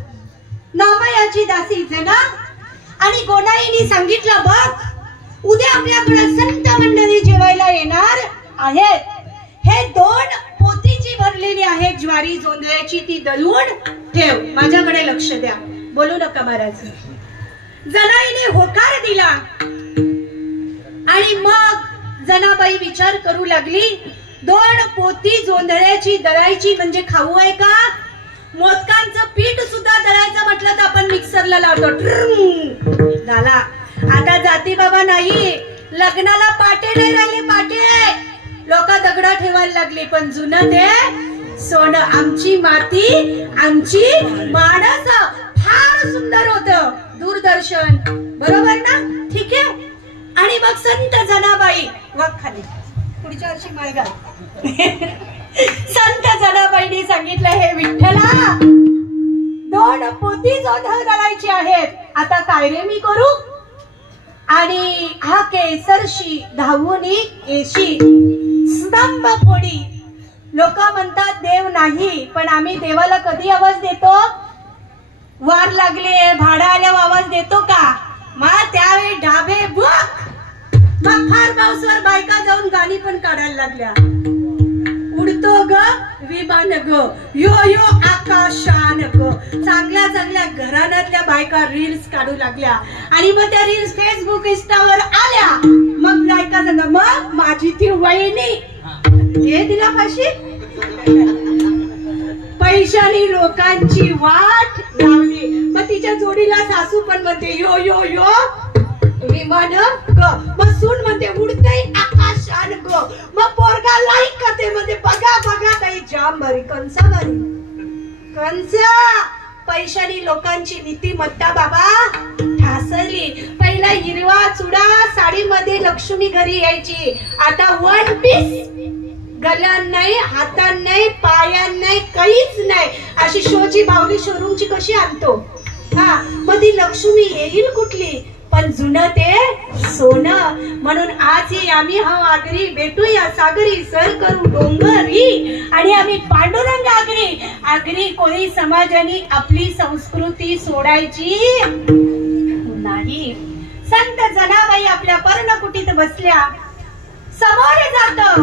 नामयाची दासी जना. आणि गोनाईनी सांगितलं, बघ उद्या आपल्याकडे संत मंडळी जेवायला येणार आहेत. हे 2 पोतीची भरलेली आहे ज्वारी जोंधळ्याची, ती दळून ठेव. माझ्याकडे लक्ष द्या, बोलू नका महाराज. जनाईने होकार दिला आणि मग जनाबाई विचार करू लागली, 2 पोती जोंधळ्याची दळायची म्हणजे खाऊ आहे का? मोदकांचं पीठ सुद्धा दळायचं म्हटलं तर आपण मिक्सरला लावतो, ट्रुंग झाला. आता जाती बाबा नाही, लग्नाला पाटे नाही राहिले, पाटे लोक दगड ठेवायला लागले. पण जुनं ते सोनं, आमची माती, आमची माणस, फार सुंदर होत. दूरदर्शन बरोबर ना? ठीक आहे. आणि मग संत जनाबाई वाघ खाली पुढच्या वर्षी माळगाव संत जनाबाईंनी सांगितलं, हे विठ्ठला 2 पोती जोंधळ दळायची आहेत. आता काय रे मी करू? आणि हा केसरशी धावूनी येशी स्तंभ फोडी. लोक म्हणतात देव नाही, पण आम्ही देवाला कधी आवाज देतो? वार लागले, भाडा आल्यावर आवाज देतो का? मग त्यावेळी ढाबे बुक, मग फार्म हाऊसवर बायका जाऊन गाणी पण काढायला लागल्या. उडतो ग विमान ग, यो यो आकाशान ग. चांगल्या चांगल्या घराण्यातल्या बायका रील्स काढू लागल्या. आणि मग त्या रील्स फेसबुक इंस्टावर आल्या. मग बायका सांगा, मग माझी ती वहिनी हे दिला फाशी. पैशानी लोकांची वाट लावली. मग तिच्या जोडीला सासू पण म्हणते यो यो यो विमान ग. मग सून म्हणते उडतय आकाशान ग. मग पोरगा लाईक करते, म्हणजे बघा बघा ताई जाम भरी कंसा भरी कंसा. पैशानी लोकांची नीतिमत्ता बाबा ठासरली. पहिला हिरवा चुडा साडीमध्ये लक्ष्मी घरी यायची. आता 1 पीस, गल्यान नाही, हातान नाही, पायान नाही, काहीच नाही. अशी शोची बावली शोरूमची कशी आणतो, हा. मग ती लक्ष्मी येईल कुठली? पण जुनं ते सोनं. म्हणून आजही आम्ही हा आगरी भेटूया सागरी, सर करू डोंगरी. आणि आम्ही पांडुरंग आगरी. आगरी कोळी समाजाने आपली संस्कृती सोडायची नाही. संत जनाबाई आपल्या पर्णकुटीत बसल्या. समोर जात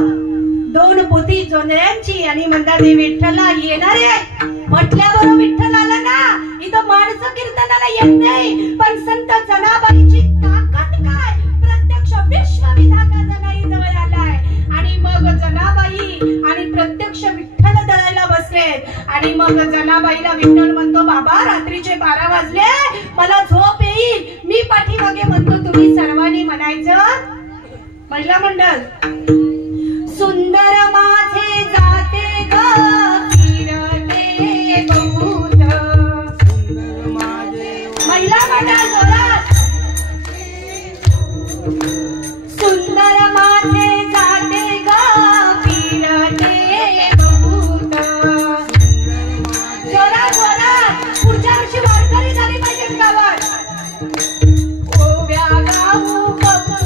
2 पोती जोंधळ्यांची आणि म्हणतात, विठ्ठला येणार आहे. म्हटल्याबरोबर विठ्ठल आला ना. इथं माणसं कीर्तनाला येत नाही, पण संत जनाबाईची ताकद काय, प्रत्यक्ष विश्वविधाता जनाई जवळ आलाय. आणि मग जनाबाई आणि प्रत्यक्ष विठ्ठल दळायला बसले. आणि मग जनाबाईला विठ्ठल म्हणतो, बाबा रात्रीचे 12 वाजले, मला झोप येईल, मी पाठीमागे म्हणतो, तुम्ही सर्वांनी म्हणायचं. महिला मंडळ, सुंदर माझे जाते ग फिरते बहुत. महिला मंडळ जोरात. सुंदर माझे जाते ग फिरते बहुत. जोरात जोरात. पुढच्या वर्षी वारकरी झाली पाहिजे गावात. ओव्या गाऊ बघू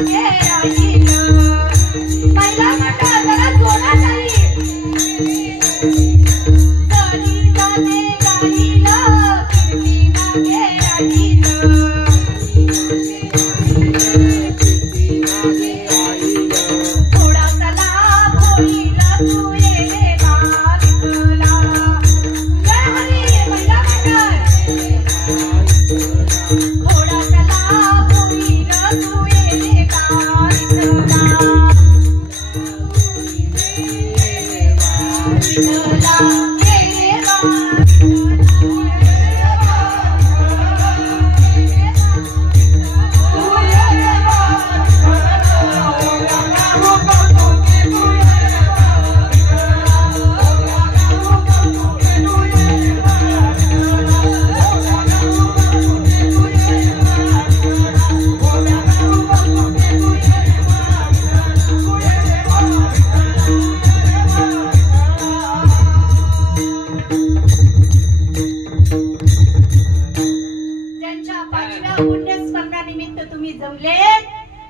मागे राहिलं. महिला मंडळ जरा जोरात आई. तरी जाते राहिलं, कीर्ती मागे राहिलं. थोडासा लाभ होईल तू ये बा विठ्ठला. जय हरी महिला मंडळ. थोडासा लाभ होईल तू ये बा विठ्ठला. विठ्ठला ये बा ज्यांच्या 5व्या पुण्यस्मरणानिमित्त तुम्ही जमले,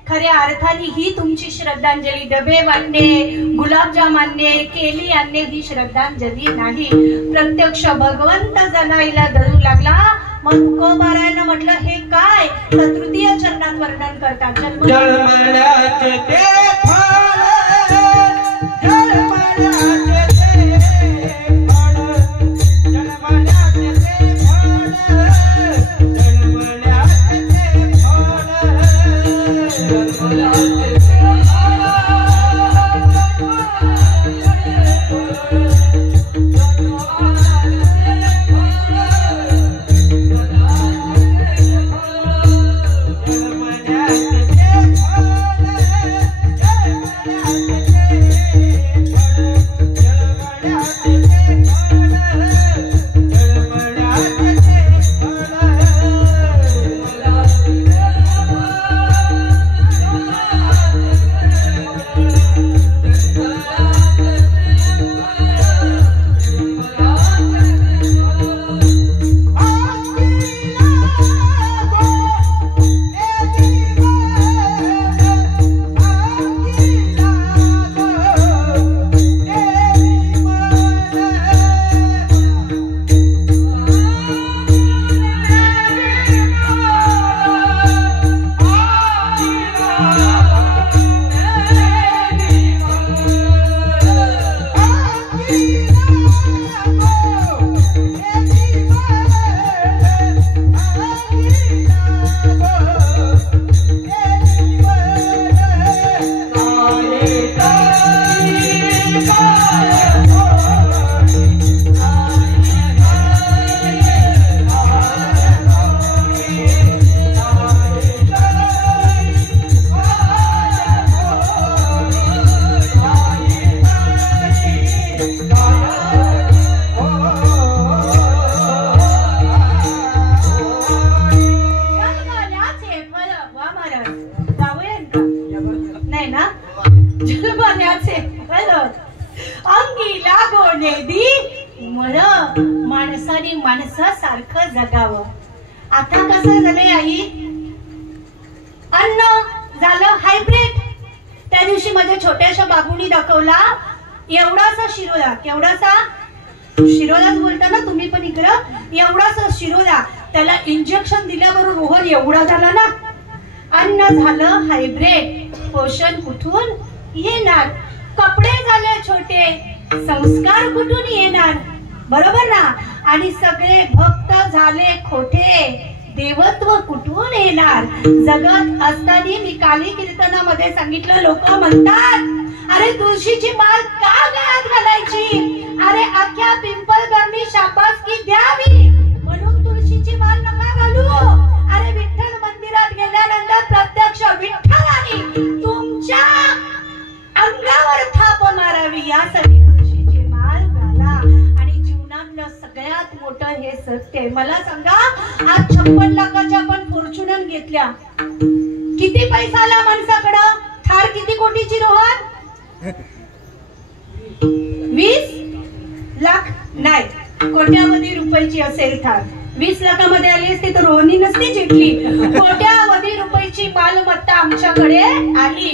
खऱ्या अर्थाने ही तुमची श्रद्धांजली. डबे वाटणे, गुलाबजाम आणणे, केली आणणे ही श्रद्धांजली नाही. प्रत्यक्ष भगवंत जनाईला धरू लागला. मग तुकोबारायनं म्हटलं हे काय, तर तृतीय चरणात वर्णन करतात. जन्मण्याचे ते फळ, जन्मण्याचे ते फळ, जन्मण्याचे ते फळ, जन्मण्याचे ते फळ, जन्मण्याचे माणसाने माणसासारखं जगावं. आता कसं झालंय आई, अन्न झालं हायब्रिड. त्या दिवशी माझ्या छोट्याशा बाबूनी दाखवला एवढासा शिरोला, केवढासा शिरोलाच बोलता ना तुम्ही पण इकडं, एवढासा शिरोला, त्याला इंजेक्शन दिल्याबरोबर रोहर एवढा झाला ना. अन्न झालं हायब्रिड, पोषण कुठून येणार? कपडे झाले छोटे, संस्कार कुठून येणार? बरोबर ना. आणि सगळे भक्त झाले खोटे, देवत्व कुठून येणार? जगत असताना मी काली कीर्तनामध्ये सांगितलं, लोक म्हणतात अरे तुळशीची माळ का गळ्यात घालायची? अरे अख्ख्या पिंपळगरनी शाबासकी द्यावी म्हणून तुळशीची माळ नका घालू. अरे विठ्ठल मंदिरात गेल्यानंतर प्रत्यक्ष विठ्ठलाने तुमच्या अंगावर थाप मारावी यासाठी तुळशीची माळ घाला. आणि जीवनातलं सगळ्यात मोठं हे सत्य. मला सांगा, आज 56 लाखाच्या पण फॉर्च्युनर घेतल्या, किती पैसा आला माणसाकडं? थार किती कोटीची रोहन? 20 लाख नाही, कोट्यावधी रुपयाची असेल थार. 20 लाखामध्ये आली असती तर रोहनी नसती जिंकली. कोट्यावधी रुपये संपत्तीची मालमत्ता आमच्याकडे आली.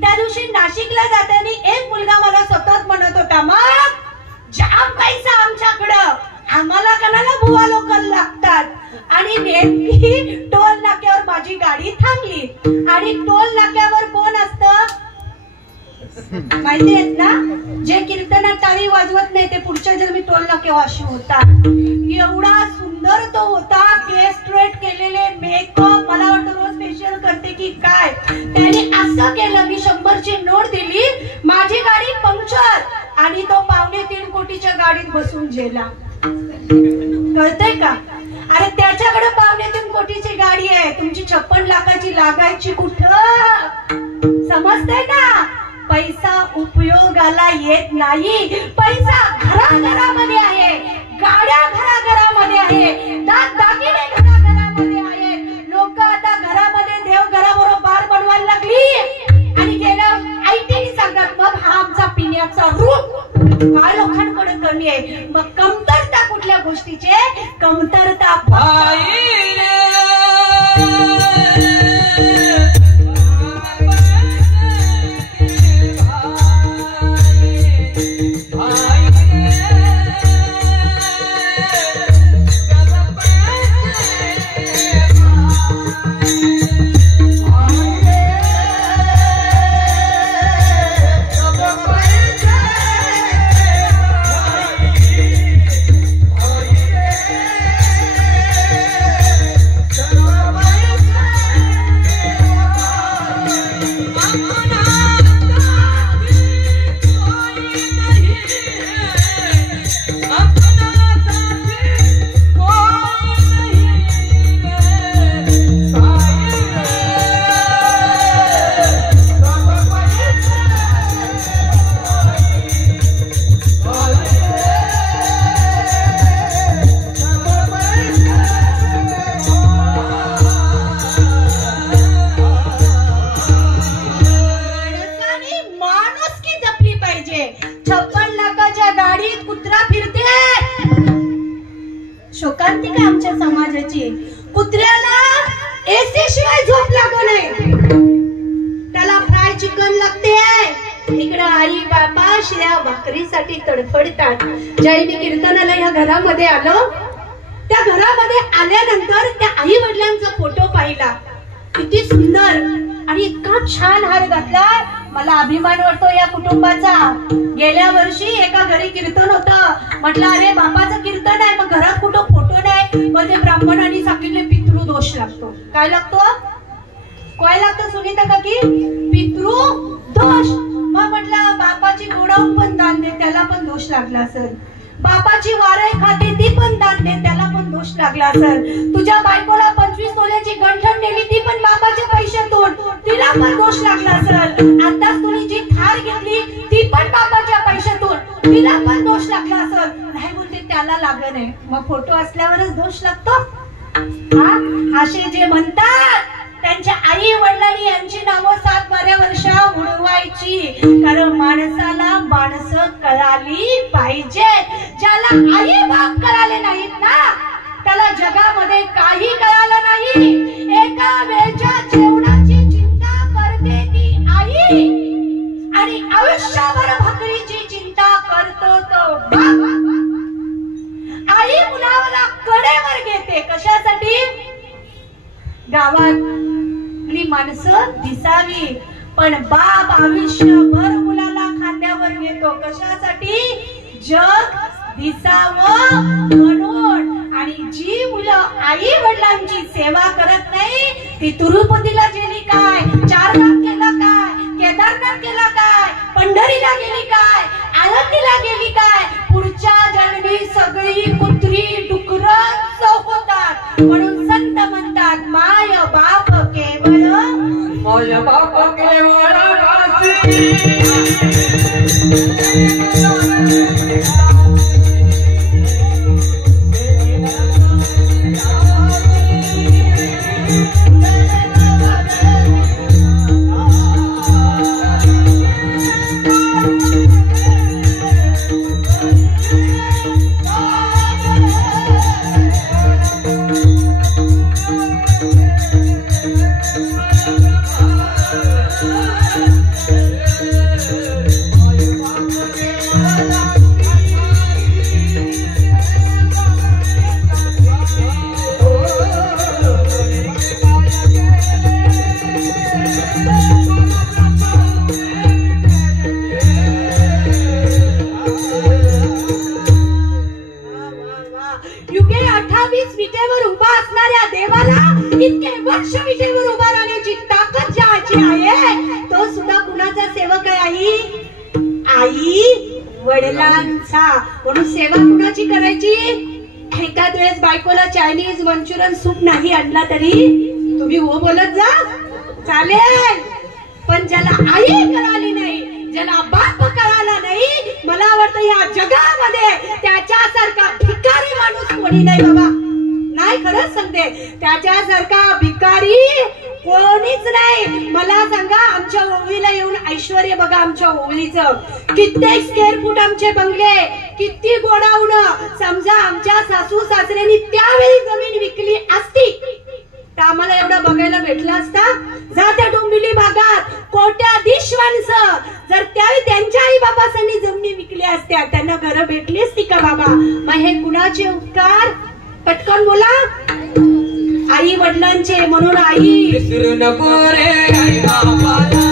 त्या दिवशी नाशिकला जाताना एक मुलगा मला सतत म्हणत होता, मग जाम पैसा आमच्याकडं, आम्हाला कणाला बुवा लोक लागतात. आणि नेमकी टोल नाक्यावर माझी गाडी थांबली आणि टोल नाक्यावर कोण असतं माहिती आहेत ना, जे कीर्तनात टाळी वाजवत नाही ते पुढच्या जन्मी टोल नाकेवाशी होता. एवढा सुंदर तो होता, केस स्ट्रेट केलेले, मेकअप, मला वाटतं रोज फेशियल करते की काय. त्याने असं केलं, मी 100ची नोट दिली, माझी गाडी पंक्चर आणि तो 2.25 कोटीच्या गाडीत बसून गेला. कळतंय का? अरे त्याच्याकडे 2.25 कोटीची गाडी आहे, तुमची 56 लाखाची लागायची कुठं? समजतंय ना? पैसा उपयोगाला येत नाही. पैसा घराघरामध्ये आहे, गाड्या घराघरामध्ये आहे, दागिने घराघरामध्ये आहे. लोक आता घरामध्ये देव घराबरोबर बार बनवायला लागली आणि गेलं आयटीने सांगतात, मग हा आमचा पिण्याचा रूप. काय लोकांकडे कमी आहे. मग कमतरता कुठल्या गोष्टीचे? कमतरता शोकांतिका आमच्या समाजाची. कुत्र्याला एसी शिवाय झोप लागू नये, त्याला फ्राय चिकन लागते. इकडे आई बाबा शिळ्या भाकरीसाठी तडफडतात. ज्यावेळी मी कीर्तनाला या घरामध्ये आलो, त्या घरामध्ये आल्यानंतर त्या आई वडिलांचा फोटो पाहिला. किती सुंदर आणि इतका छान हार घातला. मला अभिमान वाटतो या कुटुंबाचा. गेल्या वर्षी एका घरी कीर्तन होतं, म्हटलं अरे बापाचं कीर्तन आहे, मग घरात कुठं फोटो नाही. मग ते ब्राह्मणांनी सांगितले पितृदोष लागतो. काय लागतो? काय लागतं सुनीता काकी? पितृदोष. मग म्हटलं बापाची गोडाऊन पण दान दे, त्याला पण दोष लागला असेल. बापाची वारे खाते ती पण दान दे, त्याला पण दोष लागला असेल. तुझ्या बायकोला 25 तोल्याची गंठण नेली, ती पण बापाच्या पैशातून, तिला पण दोष लागला असेल. आताच तुम्ही जी थार घेतली ती पण बापाच्या पैशातून, तिला पण दोष लागला असेल. नाही बोलते त्याला लागलं नाही. मग फोटो असल्यावरच दोष लागतो? हा, असे जे म्हणतात त्यांच्या आई वडिलांनी यांची नावं 7-12 वर्ष उडवायची. कारण माणसाला माणसं कळाली पाहिजे. ज्याला आई बाप कळाले नाहीत ना, त्याला जगामध्ये काही कळालं नाही. एका वेळच्या जेवणाची चिंता करते ती आई आणि आयुष्यभर भाकरीची चिंता करतो तो बाप. आई मुलाला कडेवर घेते. कशासाठी? गावात माणसं दिसावी. पण बाप आयुष्यभर मुलाला खांद्यावर घेतो. कशासाठी? जग दिसावं म्हणून. आणि जी मुलं आई वडिलांची सेवा करत नाही ती तिरुपतीला गेली काय, चारधाम केला काय, केदारनाथ केला काय, पंढरीला गेली काय, आळंदीला गेली काय, पुढच्या जन्मी सगळी कुत्री डुकरच होतात. म्हणून संत म्हणतात माय बाप केवळ, माय बाप केवळ Thank you. तो सुद्धा कुणाचा सेवक आहे आई? आई वडिलांचा. म्हणून सेवा कुणाची करायची? एखाद वेळेस बायकोला चायनीज मंचुरियन सूप नाही आणला तरी तुम्ही हो बोलत जा, चालेल. पण ज्याला आई कळाली नाही, ज्याला बाप कळाला नाही, मला वाटतं या जगामध्ये त्याच्यासारखा भिकारी माणूस कोणी नाही बाबा. नाही, खरंच सांगते, त्याच्यासारखा भिकारी कोणीच नाही. मला सांगा, आमच्या ओळीला येऊन ऐश्वर्य बघा, आमच्या ओळीचं कित्येक स्क्वेअर फूट आमचे बंगले, किती गोडाऊन. समजा आमच्या सासू सासऱ्यांनी त्यावेळी जमीन विकली असती तर आम्हाला एवढं बघायला भेटलं असता. जा त्या डोंबिवली भागात कोट्याधीश माणसं, जर त्यावेळी त्यांच्या आई बाबांनी जमिनी विकल्या असत्या, त्यांना घरं भेटली असती का बाबा? मग हे कुणाचे उपकार? पटकन बोला. आई वडिलांचे. म्हणून आई विसरू नको रे आई बाबाला.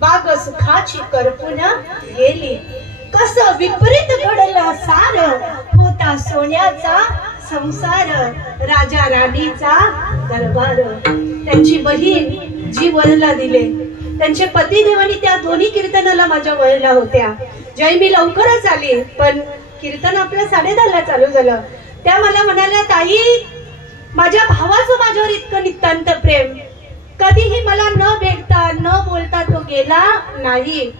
बाग सुखाची करपून गेली. कसं विपरीत घडलं सार, होता सोन्याचा संसार, राजा राणीचा दरबार. त्यांची बहीण जी वरला दिले, त्यांचे पतिदेवानी त्या दोन्ही कीर्तनाला माझ्या वळला होत्या. जय मी लवकरच आली, पण कीर्तन आपल्या 10:30ला चालू झालं. त्या मला म्हणाल्या, ताई माझ्या भावाचं माझ्यावर इतकं नितांत प्रेम, कधीही मला न भेटता न बोलता तो गेला नाही,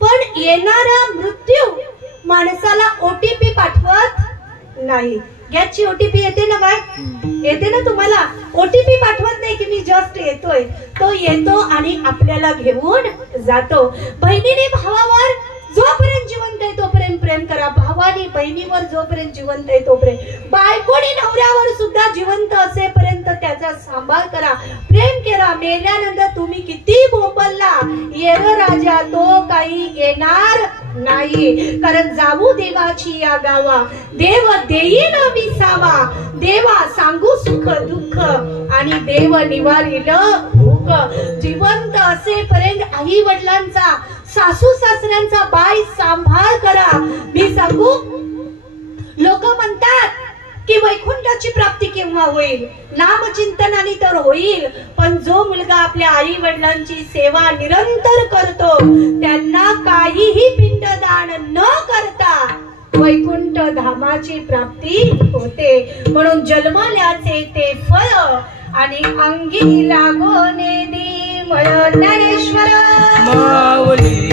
पण येणारा मृत्यू माणसाला OTP पाठवत नाही. गॅसची OTP येते ना बाय, येते ना तुम्हाला? OTP पाठवत नाही की मी जस्ट येतोय, तो येतो आणि आपल्याला घेऊन जातो. बहिणीने भावावर जोपर्यंत जिवंत आहे तोपर्यंत प्रेम करा, भावाने बहिणीवर जोपर्यंत जिवंत आहे तोपर्यंत, बायकोने नवऱ्यावर सुद्धा जिवंत असेपर्यंत त्याचा सांभाळ करा, प्रेम करा. मेल्यानंतर तुम्ही किती बोंबलला येर राजा, तो काही येणार नाही. कारण जाऊ देवाची या गावा, देव देईन विसावा, देवा सांगू सुख दुःख आणि देव निवारील भूक लोक जिवंत असेपर्यंत आई वडिलांचा सासू सासऱ्यांचा बाई सांभाळ करा. मी सांगू, लोक म्हणतात की वैकुंठाची प्राप्ती केव्हा होईल, नामचिंतनाने तर होईल, पण जो मुलगा आपल्या आई वडिलांची सेवा निरंतर करतो त्यांना काहीही पिंडदान न करता वैकुंठ धामाची प्राप्ती होते. म्हणून जन्मल्याचे ते फळ आणि अंगी लागोने दी मळ ज्ञानेश्वर माऊली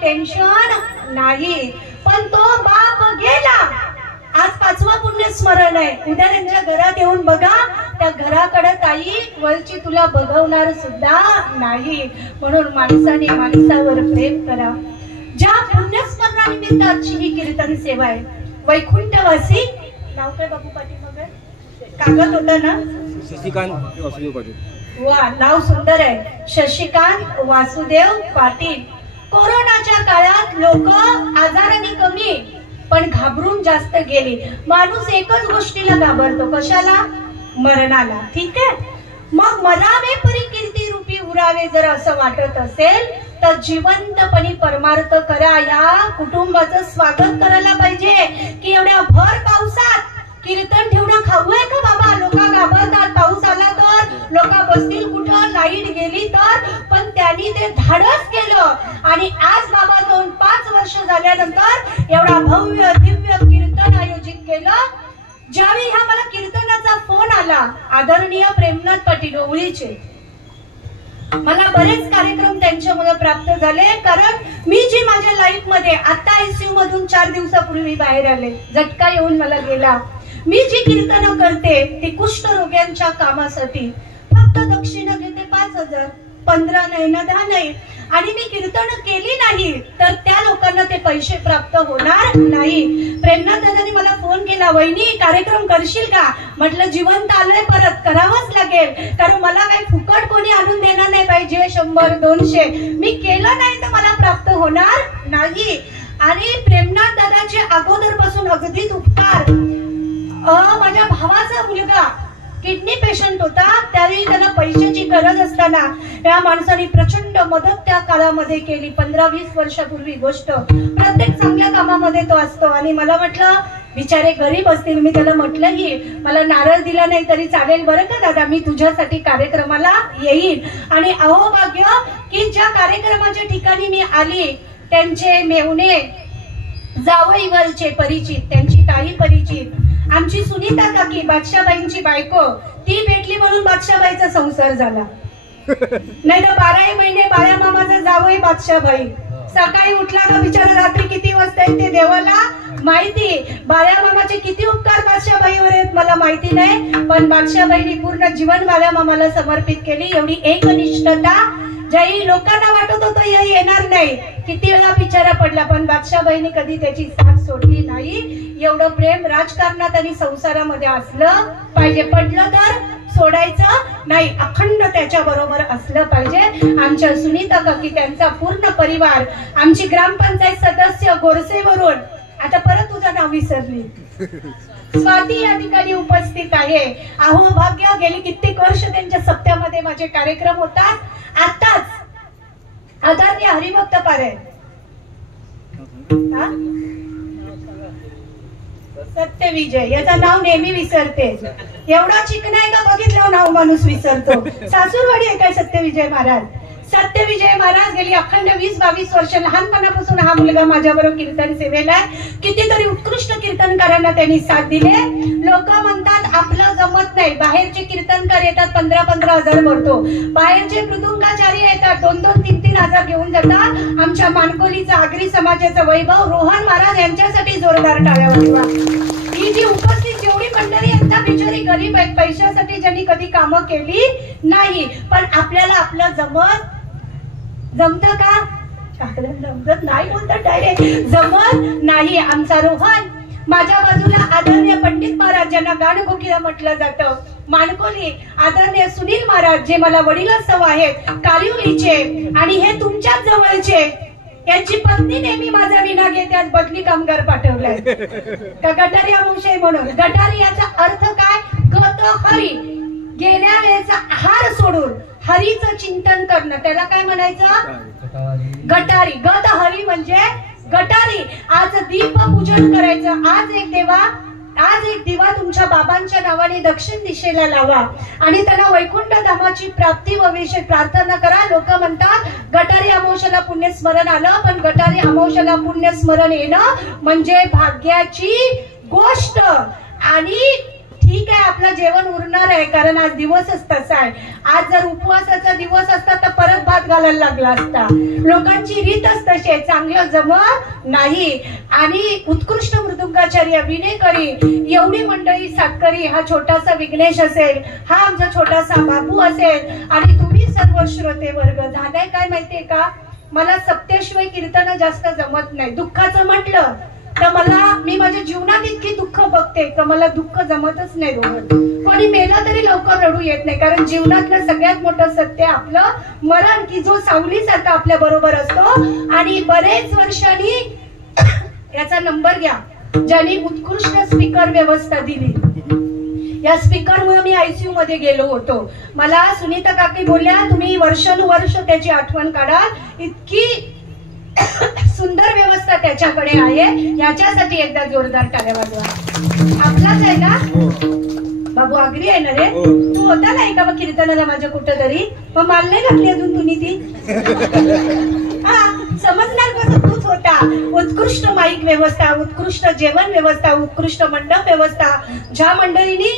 टेन्शन नाही. पण तो बाप गेला, आज 5वा पुण्य स्मरण आहे. उद्या त्यांच्या घरात येऊन बघा, त्या घराकडे ताई वरची तुला बघवणार सुद्धा नाही. म्हणून माणसाने माणसावर प्रेम करा. ज्या पुण्यस्मरणानिमित्त आजची ही कीर्तन सेवा आहे. वैकुंठवासी नाव काय बापू पाटील मग कागद होता ना, शशिकांत वासुदेव पाटील. वा, नाव सुंदर आहे, शशिकांत वासुदेव पाटील. कोरोनाच्या काळात लोक आजाराने कमी पण घाबरून जास्त गेली. माणूस एकच गोष्टीला घाबरतो, कशाला? मरणाला. ठीक आहे, मग मरावे परी कीर्ती रूपी उरावे जर असं वाटत असेल तर जिवंतपणी परमार्थ करा. या कुटुंबाचं स्वागत करायला पाहिजे की एवढ्या भर पावसात कीर्तन ठेवणं खाऊ आहे का बाबा? लोक घाबरतात, पाऊस आला तर लोक बसतील कुठं, लाईट गेली तर. पण त्यांनी ते धाडस केलं आणि आज बाबा 5 वर्ष झाल्यानंतर एवढा भव्य दिव्य कीर्तन आयोजित केलं. ज्यावेळी हा मला कीर्तनाचा फोन आला, आदरणीय प्रेमनाथ पाटील ओवळीचे, मला बरेच कार्यक्रम त्यांच्यामुळे प्राप्त झाले. कारण मी जी माझ्या लाईफ मध्ये आता ICU मधून 4 दिवसापूर्वी बाहेर आले, झटका येऊन मला गेला. मी जी कीर्तन करते ती कुष्ठरोग्यांच्या कामासाठी. फक्त दक्षिणा घेते 5,000, 15 नाही ना 10 नाही. आणि मी कीर्तन केली नाही तर त्या लोकांना ते पैसे प्राप्त होणार नाही. प्रेमनाथ दादांनी मला फोन केला, वहिनी कार्यक्रम करशील का? म्हटलं जिवंत आलोय, परत करावंच लागेल, कारण मला काही फुकट कोणी आणून देणार नाही पाहिजे. 100-200 मी केलं नाही तर मला प्राप्त होणार नाही. आणि प्रेमनाथ दादाचे अगोदरपासून अगदीच उपकार. माझ्या भावाचा मुलगा किडनी पेशंट होता, त्यावेळी त्याला पैशाची गरज असताना या माणसाने प्रचंड मदत त्या काळामध्ये केली. 15-20 वर्षापूर्वी गोष्ट. प्रत्येक चांगल्या कामामध्ये तो असतो. आणि मला म्हटलं बिचारे गरीब असतील, मी त्याला म्हटलंही मला नारळ दिला नाही तरी चालेल बरं का दादा, मी तुझ्यासाठी कार्यक्रमाला येईन. आणि अहोभाग्य की ज्या कार्यक्रमाच्या ठिकाणी मी आली त्यांचे मेवणे जावईवरचे परिचित, त्यांची ताई परिचित, आमची सुनीता काकी बादशाबाईंची बायको, ती भेटली म्हणून बादशाबाईचा संसार झाला. नाही तर 12 महिने बाळ्या मामाचा जावई बादशाबाई. सकाळी उठला का बिचारा रात्री किती वाजता येईल ते देवाला माहिती. बाळ्या मामाचे किती उपकार बादशाबाईवर आहेत मला माहिती नाही, पण बादशाबाईंनी पूर्ण जीवन बाळ्या मामाला समर्पित केली. एवढी एकनिष्ठता ज्याही लोकांना वाटत होतं येणार नाही, किती वेळा बिचारा पडला, पण बादशाबाईंनी कधी त्याची साथ सोडली नाही. एवढं प्रेम राजकारणात आणि संसारामध्ये असलं पाहिजे. पडलं तर सोडायचं नाही, अखंड त्याच्या बरोबर असलं पाहिजे. आमच्या सुनीता काकी, त्यांचा पूर्ण परिवार, आमची ग्रामपंचायत सदस्य गोरसेवरून आता परत तुझं नाव विसरली. स्वाती या ठिकाणी उपस्थित आहे. अहो भाग्य, गेली कित्येक वर्ष त्यांच्या सप्त्यामध्ये माझे कार्यक्रम होतात. आताच आदरणीय हरिभक्त पारायण सत्यविजय, याचं नाव नेहमी विसरते. एवढा चिकना आहे का बघितलं नाव माणूस विसरतो. सासूरवाडी आहे काय सत्यविजय महाराज? सत्यविजय महाराज गेली अखंड 20-22 वर्ष लहानपणापासून हा मुलगा माझ्याबरोबर कीर्तन सेवेला आहे. कितीतरी उत्कृष्ट कीर्तनकारांना त्यांनी साथ दिले. लोक म्हणतात आपलं जमत नाही. बाहेरचे कीर्तनकार येतात 15-15 हजार भरतो. बाहेरचे मृदुंगाचार्य येतात 2-2, 3-3 हजार घेऊन जातात. आमच्या मानकोलीचा आगरी समाजाचा वैभव रोहन महाराज यांच्यासाठी जोरदार टाळ्या वाजवा. ही जी उपस्थित जेवढी मंडळी आहेत ना, बिचारी गरीब आहेत, पैशासाठी ज्यांनी कधी कामं केली नाही. पण आपल्याला आपलं जमतं का? जमत नाही बोलतात डायरेक्ट, जमत नाही. आमचा रोहन, माझ्या बाजूला आदरणीय पंडित महाराज ज्यांना गाणकोकिळा म्हटलं जातं, मानकोली आदरणीय सुनील महाराज जे मला वडिलोत्सव आहेत कारिवलीचे, आणि हे तुमच्याच जवळचे. यांची पत्नी नेहमी माझा विना घेते, आज बदली कामगार पाठवलाय का गटारी अवंशय म्हणून. गटारी याचा अर्थ काय? गत हरी, गेल्या वेळेचा आहार सोडून हरीचं चिंतन करणं, त्याला काय म्हणायचं? गटारी. गत हरी म्हणजे गटारी. आज दीप पूजन करायचं. आज एक दिवा तुमच्या बाबांच्या नावाने दक्षिण दिशेला लावा आणि त्यांना वैकुंठ धामाची प्राप्ती व्हावी प्रार्थना करा. लोक म्हणतात गटारी अमावस्येला पुण्यस्मरण आलं, पण गटारी अमावस्येला पुण्यस्मरण येणं म्हणजे भाग्याची गोष्ट. आणि ठीक आहे, आपलं जेवण उरणार आहे कारण आज दिवसच तसा आहे. आज जर उपवासाचा दिवस असता तर परत भात घालायला लागला असता. लोकांची रीतच तशी आहे, चांगलं जमत नाही. आणि उत्कृष्ट मृदुंगाचार्य, विनेकरी, एवढी मंडळी, सातकरी, हा छोटासा विघ्नेश असेल, हा आमचा छोटासा बाबू असेल, आणि तुम्ही सर्व श्रोते वर्ग. झालंय काय माहितीये का, मला सप्त्याशिवाय कीर्तन जास्त जमत नाही. दुःखाचं म्हटलं तर मी माझ्या जीवनात इतकी दुःख बघते का मला दुःख जमतच नाही. कोणी मेलं तरी लवकर रडू येत नाही, कारण जीवनातलं सगळ्यात मोठं सत्य आपलं मरण, की जो सावलीसारखा आपल्या बरोबर असतो. आणि बरेच वर्षांनी याचा नंबर घ्या, ज्यांनी उत्कृष्ट स्पीकर व्यवस्था दिली. या स्पीकर मुळे मी आयसीयू मध्ये गेलो होतो. मला सुनीता काकी बोलल्या तुम्ही वर्षानुवर्ष त्याची आठवण काढा, इतकी सुंदर व्यवस्था त्याच्याकडे आहे. याच्यासाठी एकदा जोरदार टाळ्या वाजवा. आपलाच आहे ना बाबू? आगरी आहे ना रे तू? होता नाही का मग कीर्तनाला माझ्या कुठं तरी? मग माल नाही घातली अजून तुम्ही ती? हा, समजणार कसं? तूच होता. उत्कृष्ट माईक व्यवस्था, उत्कृष्ट जेवण व्यवस्था, उत्कृष्ट मंडप व्यवस्था. ज्या मंडळींनी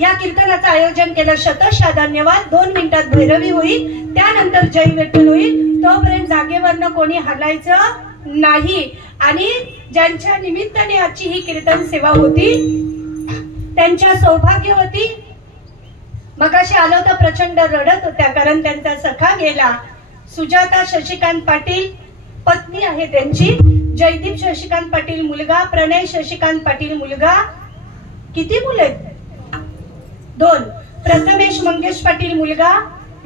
या कीर्तनाचं आयोजन केलं शतशः धन्यवाद. 2 मिनिटात भैरवी होईल, त्यानंतर जय विठ्ठल होईल. तोपर्यंत जागेवरनं कोणी हलायचं नाही. आणि ज्यांच्या निमित्ताने आजची ही कीर्तन सेवा होती त्यांच्या सौभाग्यवती मगाशी आलो तर प्रचंड रडत होत्या, कारण त्यांचा सखा गेला. सुजाता शशिकांत पाटील पत्नी आहे त्यांची, जयदीप शशिकांत पाटील मुलगा, प्रणय शशिकांत पाटील मुलगा. किती मुलं आहेत? 2. प्रथमेश मंगेश पाटील मुलगा,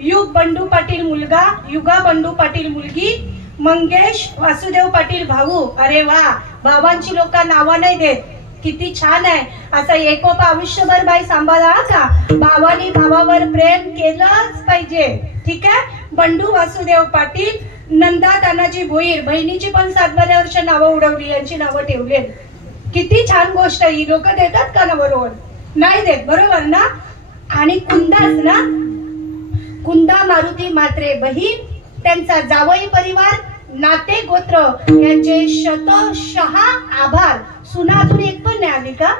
युग बंडू पाटील मुलगा, युगा बंडू पाटील मुलगी, मंगेश वासुदेव पाटील भाऊ. अरे वा, भावांची लोक नावं नाही देत, किती छान आहे. असा एकोपा आयुष्यभर बाई सांभाळा का. भावानी भावावर प्रेम केलंच पाहिजे, ठीक आहे. बंडू वासुदेव पाटील, नंदा तानाजी भोईर, बहिणीची पण 7-12 वर्ष नावं उडवली, यांची नावं ठेवली. किती छान गोष्ट. ही लोक देतात का ना? बरोबर नाही देत, बरोबर ना. आणि कुंदाच ना, कुंदा मारुती म्हात्रे बहीण, त्यांचा जावई परिवार, नाते गोत्र यांचे शतशः आभार. सुना अजून एक पण नाही आली का?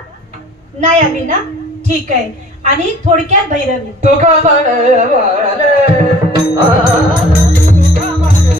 नाही आली ना, ठीक आहे. आणि थोडक्यात भैरवी